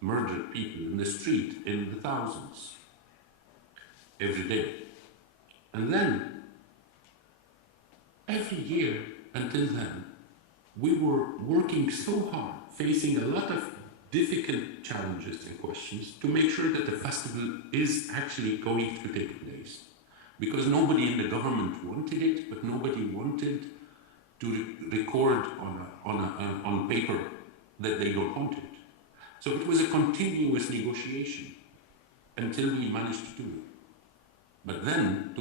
Murdered people in the street in the thousands every day. And then, every year until then, we were working so hard, facing a lot of difficult challenges and questions to make sure that the festival is actually going to take place. Because nobody in the government wanted it, but nobody wanted to record on paper that they don't want it. So it was a continuous negotiation until we managed to do it. But then,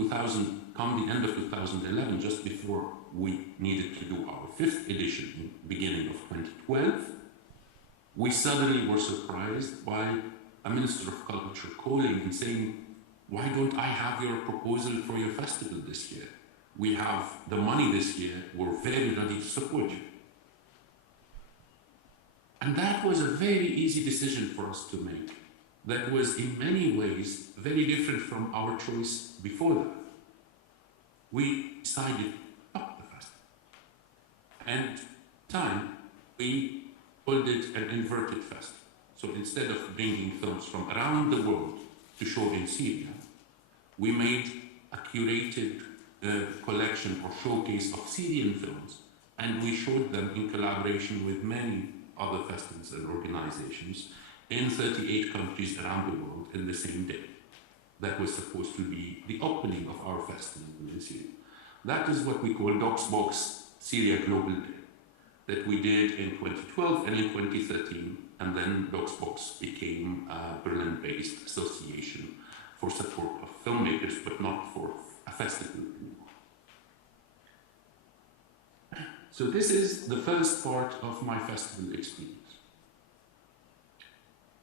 come the end of 2011, just before we needed to do our 5th edition, beginning of 2012, we suddenly were surprised by a Minister of Culture calling and saying, why don't I have your proposal for your festival this year? We have the money this year, we're very ready to support you. And that was a very easy decision for us to make. That was in many ways very different from our choice before that. We decided up the festival. And time, we called it an inverted festival. So instead of bringing films from around the world to show in Syria, we made a curated collection or showcase of Syrian films, and we showed them in collaboration with many other festivals and organizations in 38 countries around the world in the same day. That was supposed to be the opening of our festival in Syria. That is what we call DocsBox Syria Global Day, that we did in 2012 and in 2013, and then DocsBox became a Berlin-based association for support of filmmakers, but not for a festival anymore. So this is the first part of my festival experience.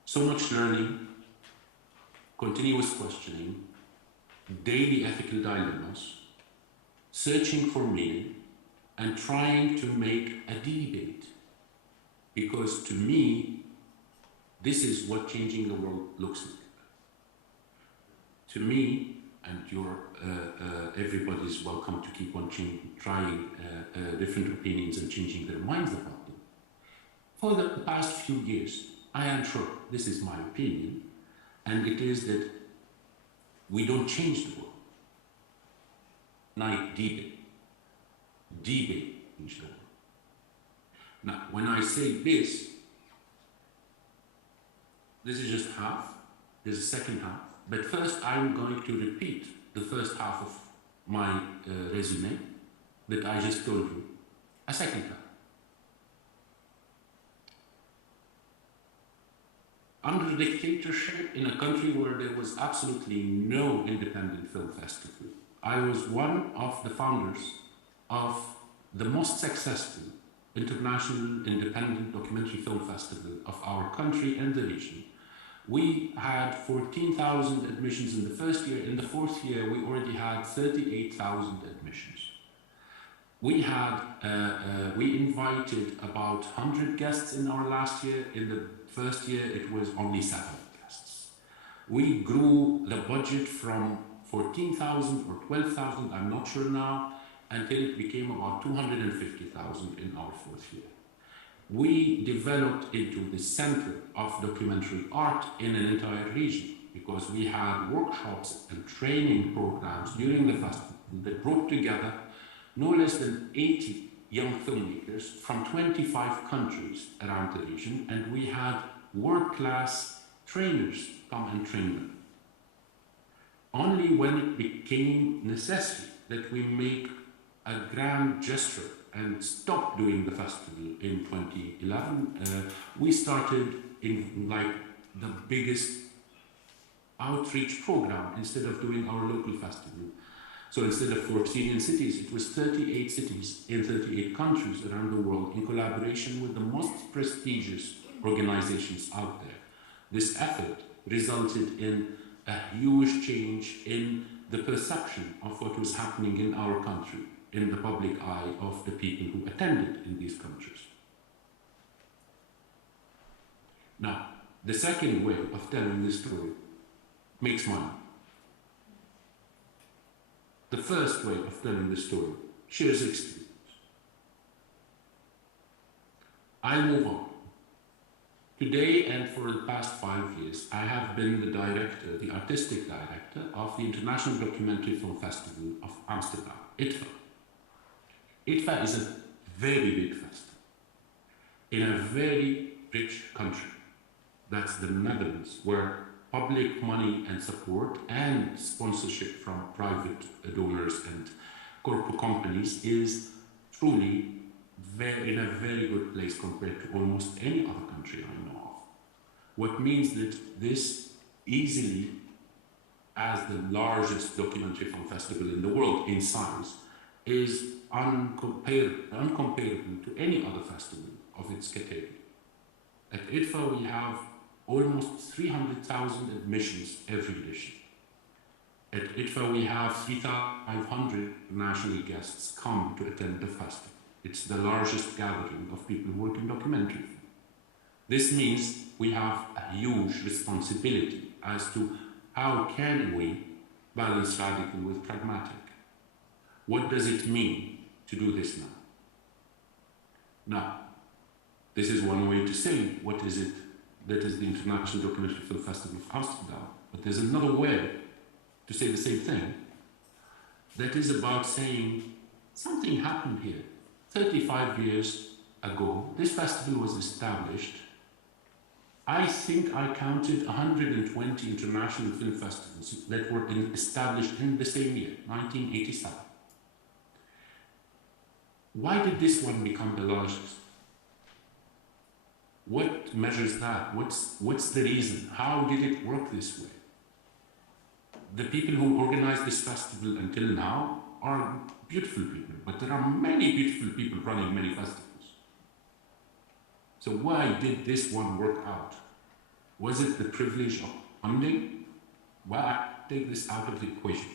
So much learning, continuous questioning, daily ethical dilemmas, searching for meaning, and trying to make a debate. Because to me, this is what changing the world looks like. To me, and everybody's welcome to keep on trying different opinions and changing their minds about them. For the past few years, I am sure, this is my opinion, and it is that we don't change the world. Like debate change the world. Now, when I say this is just half, there's a second half, but first I'm going to repeat the first half of my resume that I just told you, a second time. Under dictatorship in a country where there was absolutely no independent film festival, I was one of the founders of the most successful international independent documentary film festival of our country and the region. We had 14,000 admissions in the first year. In the fourth year, we already had 38,000 admissions. We invited about 100 guests in our last year. In the first year, it was only 7 guests. We grew the budget from 14,000 or 12,000, I'm not sure now, until it became about 250,000 in our fourth year. We developed into the center of documentary art in an entire region because we had workshops and training programs during the festival that brought together no less than 80 young filmmakers from 25 countries around the region, and we had world-class trainers come and train them. Only when it became necessary that we make a grand gesture and stop doing the festival in 2011, we started in like the biggest outreach program instead of doing our local festival. So instead of 14 cities, it was 38 cities in 38 countries around the world in collaboration with the most prestigious organizations out there. This effort resulted in a huge change in the perception of what was happening in our country, in the public eye of the people who attended in these countries. Now, the second way of telling this story makes money. The first way of telling the story shares experience. I'll move on. Today and for the past 5 years, I have been the director, the artistic director of the International Documentary Film Festival of Amsterdam, IDFA. IDFA is a very big festival in a very rich country. That's the Netherlands, where public money and support and sponsorship from private donors and corporate companies is truly in a very good place compared to almost any other country I know of. What means that this easily, as the largest documentary film festival in the world in size, is uncomparable to any other festival of its category. At IDFA we have almost 300,000 admissions every edition. At IDFA we have 3,500 national guests come to attend the festival. It's the largest gathering of people who work in documentary film. This means we have a huge responsibility as to how can we balance radical with pragmatic. What does it mean to do this now? Now, this is one way to say what is it that is the International Documentary Film Festival of Amsterdam, but there's another way to say the same thing that is about saying something happened here. 35 years ago, this festival was established I think I counted 120 international film festivals that were established in the same year, 1987. Why did this one become the largest? What measures that? What's the reason? How did it work this way? The people who organized this festival until now are beautiful people, but there are many beautiful people running many festivals. So why did this one work out? Was it the privilege of funding? Well, I take this out of the equation.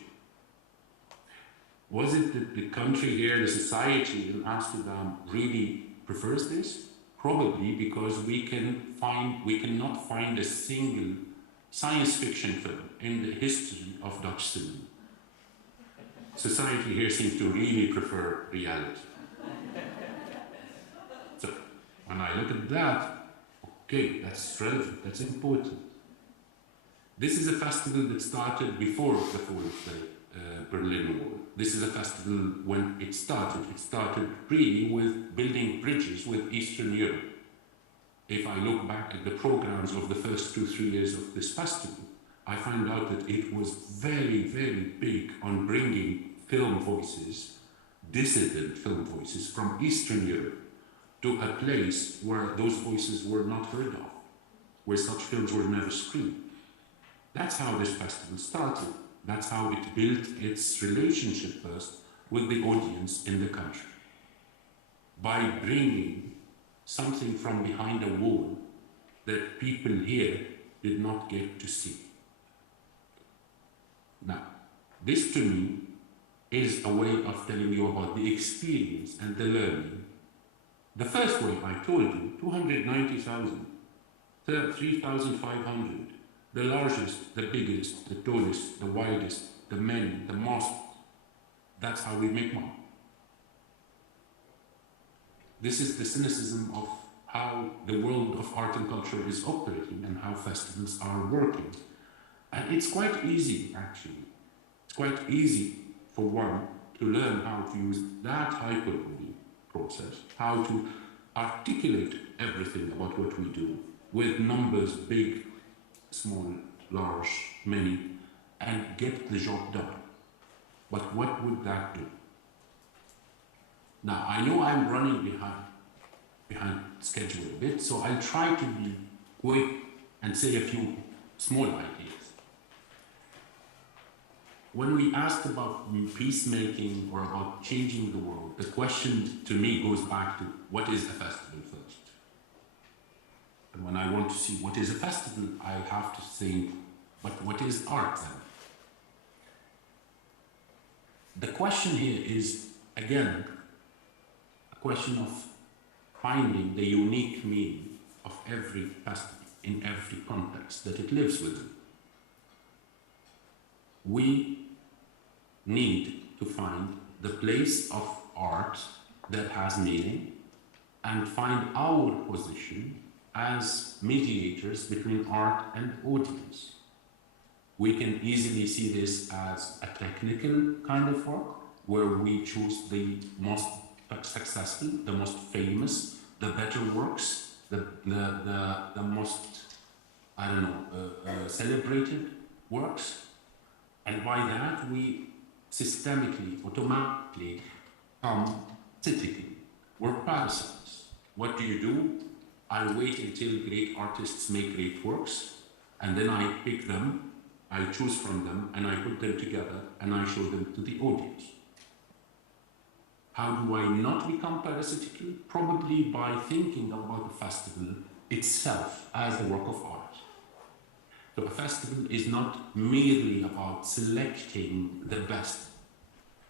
Was it that the country here, the society in Amsterdam really prefers this? Probably because we cannot find a single science fiction film in the history of Dutch cinema. Society here seems to really prefer reality. So when I look at that, okay, that's relevant, that's important. This is a festival that started before the fall of the Berlin Wall. This is a festival when it started really with building bridges with Eastern Europe. If I look back at the programs of the first 2-3 years of this festival, I find out that it was very, very big on bringing film voices, dissident film voices from Eastern Europe to a place where those voices were not heard of, where such films were never screened. That's how this festival started. That's how it built its relationship first with the audience in the country. By bringing something from behind a wall that people here did not get to see. Now, this to me is a way of telling you about the experience and the learning. The first way I told you, 290,000, 3,500, the largest, the biggest, the tallest, the widest, the many, the most. That's how we make money. This is the cynicism of how the world of art and culture is operating and how festivals are working. And it's quite easy, actually. It's quite easy for one to learn how to use that hyperbole process, how to articulate everything about what we do with numbers, big, small, large, many, and get the job done. But what would that do? Now, I know I'm running behind schedule a bit, so I'll try to be quick and say a few small ideas. When we asked about peacemaking or about changing the world, the question to me goes back to what is a festival first? And when I want to see what is a festival, I have to think, but what is art then? The question here is, again, a question of finding the unique meaning of every festival in every context that it lives within. We need to find the place of art that has meaning and find our position as mediators between art and audience. We can easily see this as a technical kind of work, where we choose the most successful, the most famous, the better works, the most, celebrated works. And by that, we systemically, automatically, cynically, we're parasites. What do? I wait until great artists make great works, and then I pick them, I choose from them, and I put them together, and I show them to the audience. How do I not become parasitical? Probably by thinking about the festival itself as a work of art. So a festival is not merely about selecting the best.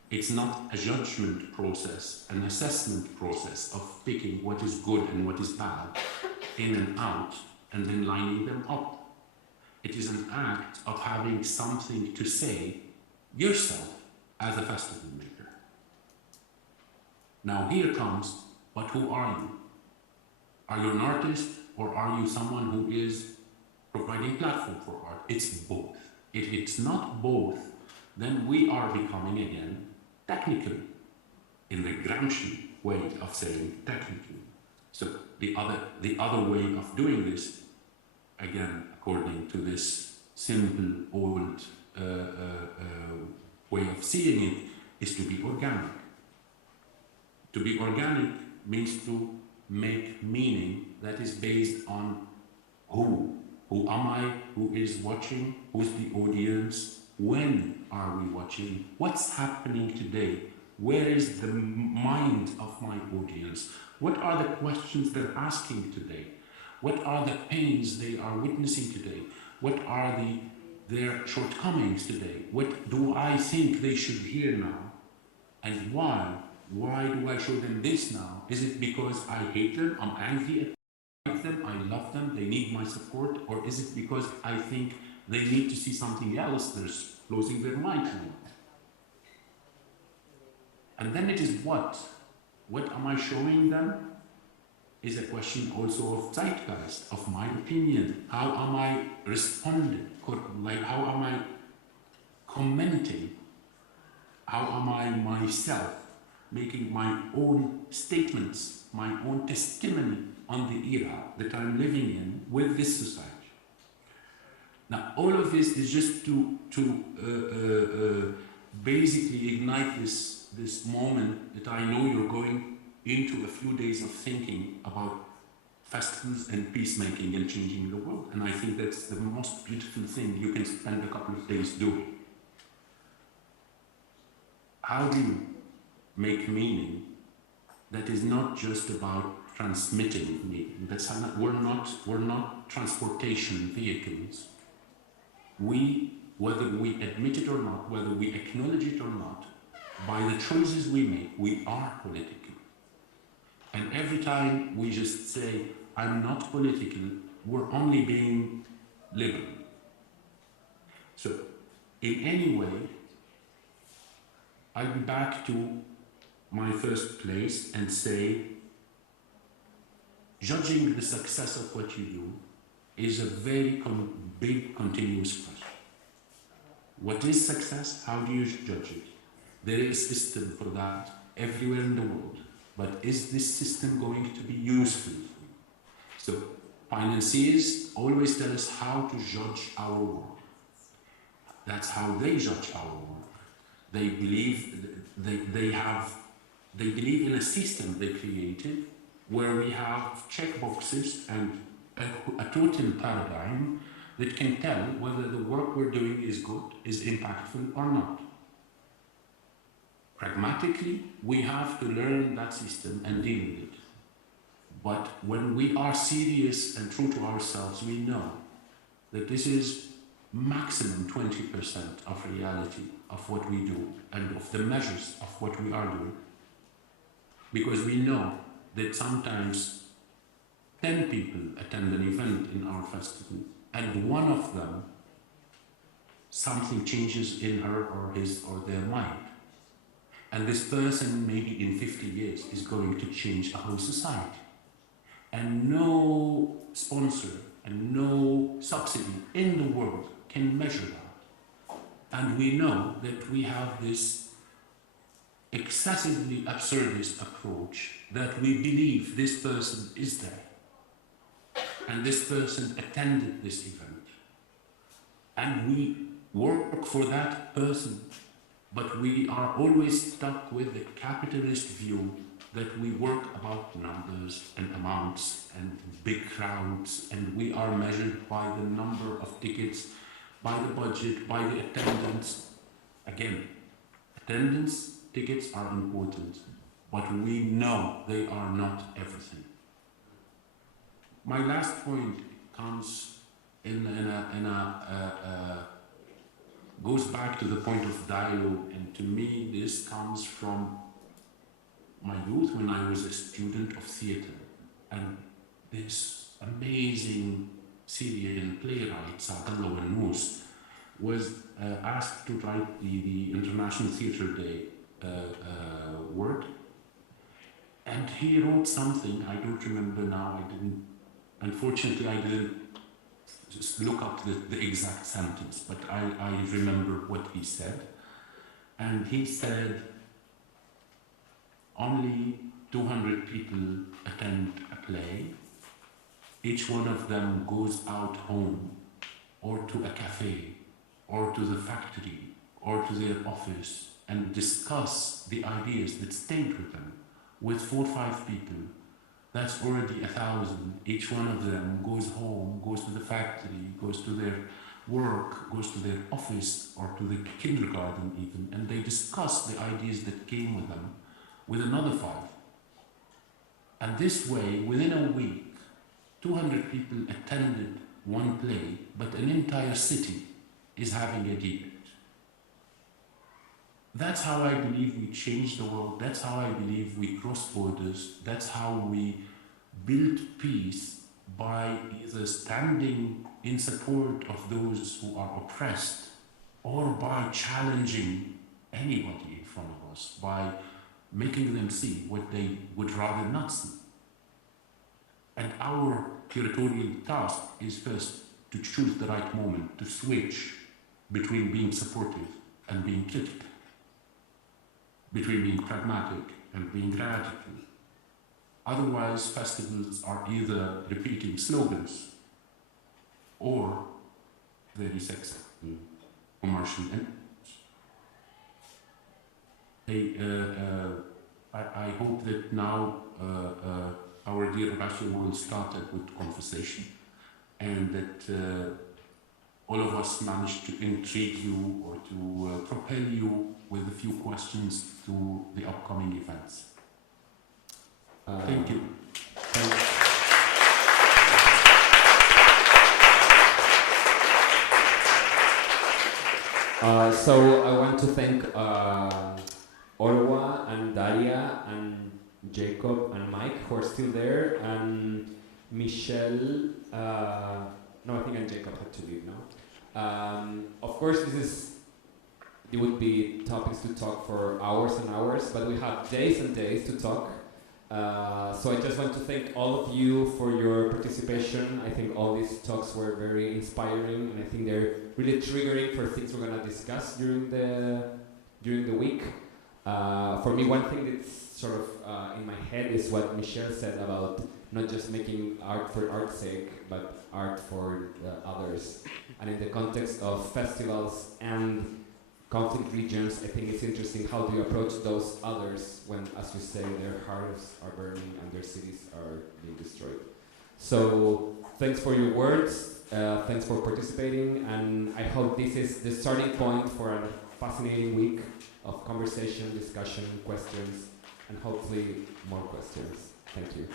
It's not a judgment process, an assessment process of picking what is good and what is bad in and out, and then lining them up. It is an act of having something to say yourself as a festival maker. Now here comes, but who are you? Are you an artist, or are you someone who is providing platform for art? It's both. If it's not both, then we are becoming again technical, in the Gramsci way of saying technical. So the other way of doing this again, according to this simple, old way of seeing it, is to be organic. To be organic means to make meaning that is based on who. Who am I? Who is watching? Who's the audience? When are we watching? What's happening today? Where is the mind of my audience? What are the questions they're asking today? What are the pains they are witnessing today? What are their shortcomings today? What do I think they should hear now? And why? Why do I show them this now? Is it because I hate them, I'm angry at them, I love them, they need my support? Or is it because I think they need to see something else, they're closing their mind to me? And then it is what? What am I showing them? Is a question also of zeitgeist, of my opinion. How am I responding? Like, how am I commenting? How am I myself making my own statements, my own testimony on the era that I'm living in with this society? Now, all of this is just to basically ignite this moment that I know you're going into a few days of thinking about festivals and peacemaking and changing the world. And I think that's the most beautiful thing you can spend a couple of days doing. How do you make meaning that is not just about transmitting meaning? That's how we're not transportation vehicles. We, whether we admit it or not, whether we acknowledge it or not, by the choices we make, we are political. And every time we just say, I'm not political, we're only being liberal. So, in any way, I'll be back to my first place and say, judging the success of what you do is a very big continuous question. What is success? How do you judge it? There is a system for that everywhere in the world. But is this system going to be useful? So, financiers always tell us how to judge our work. That's how they judge our work. They believe they believe in a system they created where we have checkboxes and a total paradigm that can tell whether the work we're doing is good, is impactful or not. Pragmatically, we have to learn that system and deal with it. But when we are serious and true to ourselves, we know that this is maximum 20% of reality of what we do and of the measures of what we are doing. Because we know that sometimes 10 people attend an event in our festival and one of them, something changes in her or his or their mind. And this person, maybe in 50 years, is going to change a whole society. And no sponsor and no subsidy in the world can measure that. And we know that we have this excessively absurdist approach that we believe this person is there. And this person attended this event. And we work for that person. But we are always stuck with the capitalist view that we work about numbers and amounts and big crowds, and we are measured by the number of tickets, by the budget, by the attendance. Again, attendance, tickets are important, but we know they are not everything. My last point comes goes back to the point of dialogue, and to me this comes from my youth when I was a student of theatre, and this amazing Syrian playwright Zypern was asked to write the International Theatre Day word, and he wrote something, I don't remember now, unfortunately I didn't just look up the exact sentence, but I remember what he said. And he said, only 200 people attend a play. each one of them goes out home, or to a cafe, or to the factory, or to their office, and discuss the ideas that stayed with them with 4 or 5 people, that's already 1,000. Each one of them goes home, goes to the factory, goes to their work, goes to their office, or to the kindergarten even, and they discuss the ideas that came with them with another 5. And this way, within a week, 200 people attended one play, but an entire city is having a debate. That's how I believe we change the world. That's how I believe we cross borders. That's how we build peace, by either standing in support of those who are oppressed, or by challenging anybody in front of us, by making them see what they would rather not see. And our curatorial task is first to choose the right moment to switch between being supportive and being critical, between being pragmatic and being radical. Otherwise, festivals are either repeating slogans or very sexy commercial endpoints. I hope that now our dear Horacio will start a good conversation, and that all of us managed to intrigue you or to propel you with a few questions to the upcoming events. Thank you. So I want to thank Orwa and Nadia and Jacob and Mike, who are still there, and Michèle. No, I think Jacob had to leave now. Of course, there would be topics to talk for hours and hours, but we have days and days to talk. So I just want to thank all of you for your participation. I think all these talks were very inspiring, and I think they're really triggering for things we're going to discuss during the week. For me, one thing that's sort of in my head is what Michèle said about not just making art for art's sake, but art for others. And in the context of festivals and conflict regions, I think it's interesting how do you approach those others when, as you say, their hearts are burning and their cities are being destroyed. So thanks for your words, thanks for participating, and I hope this is the starting point for a fascinating week of conversation, discussion, questions, and hopefully more questions. Thank you.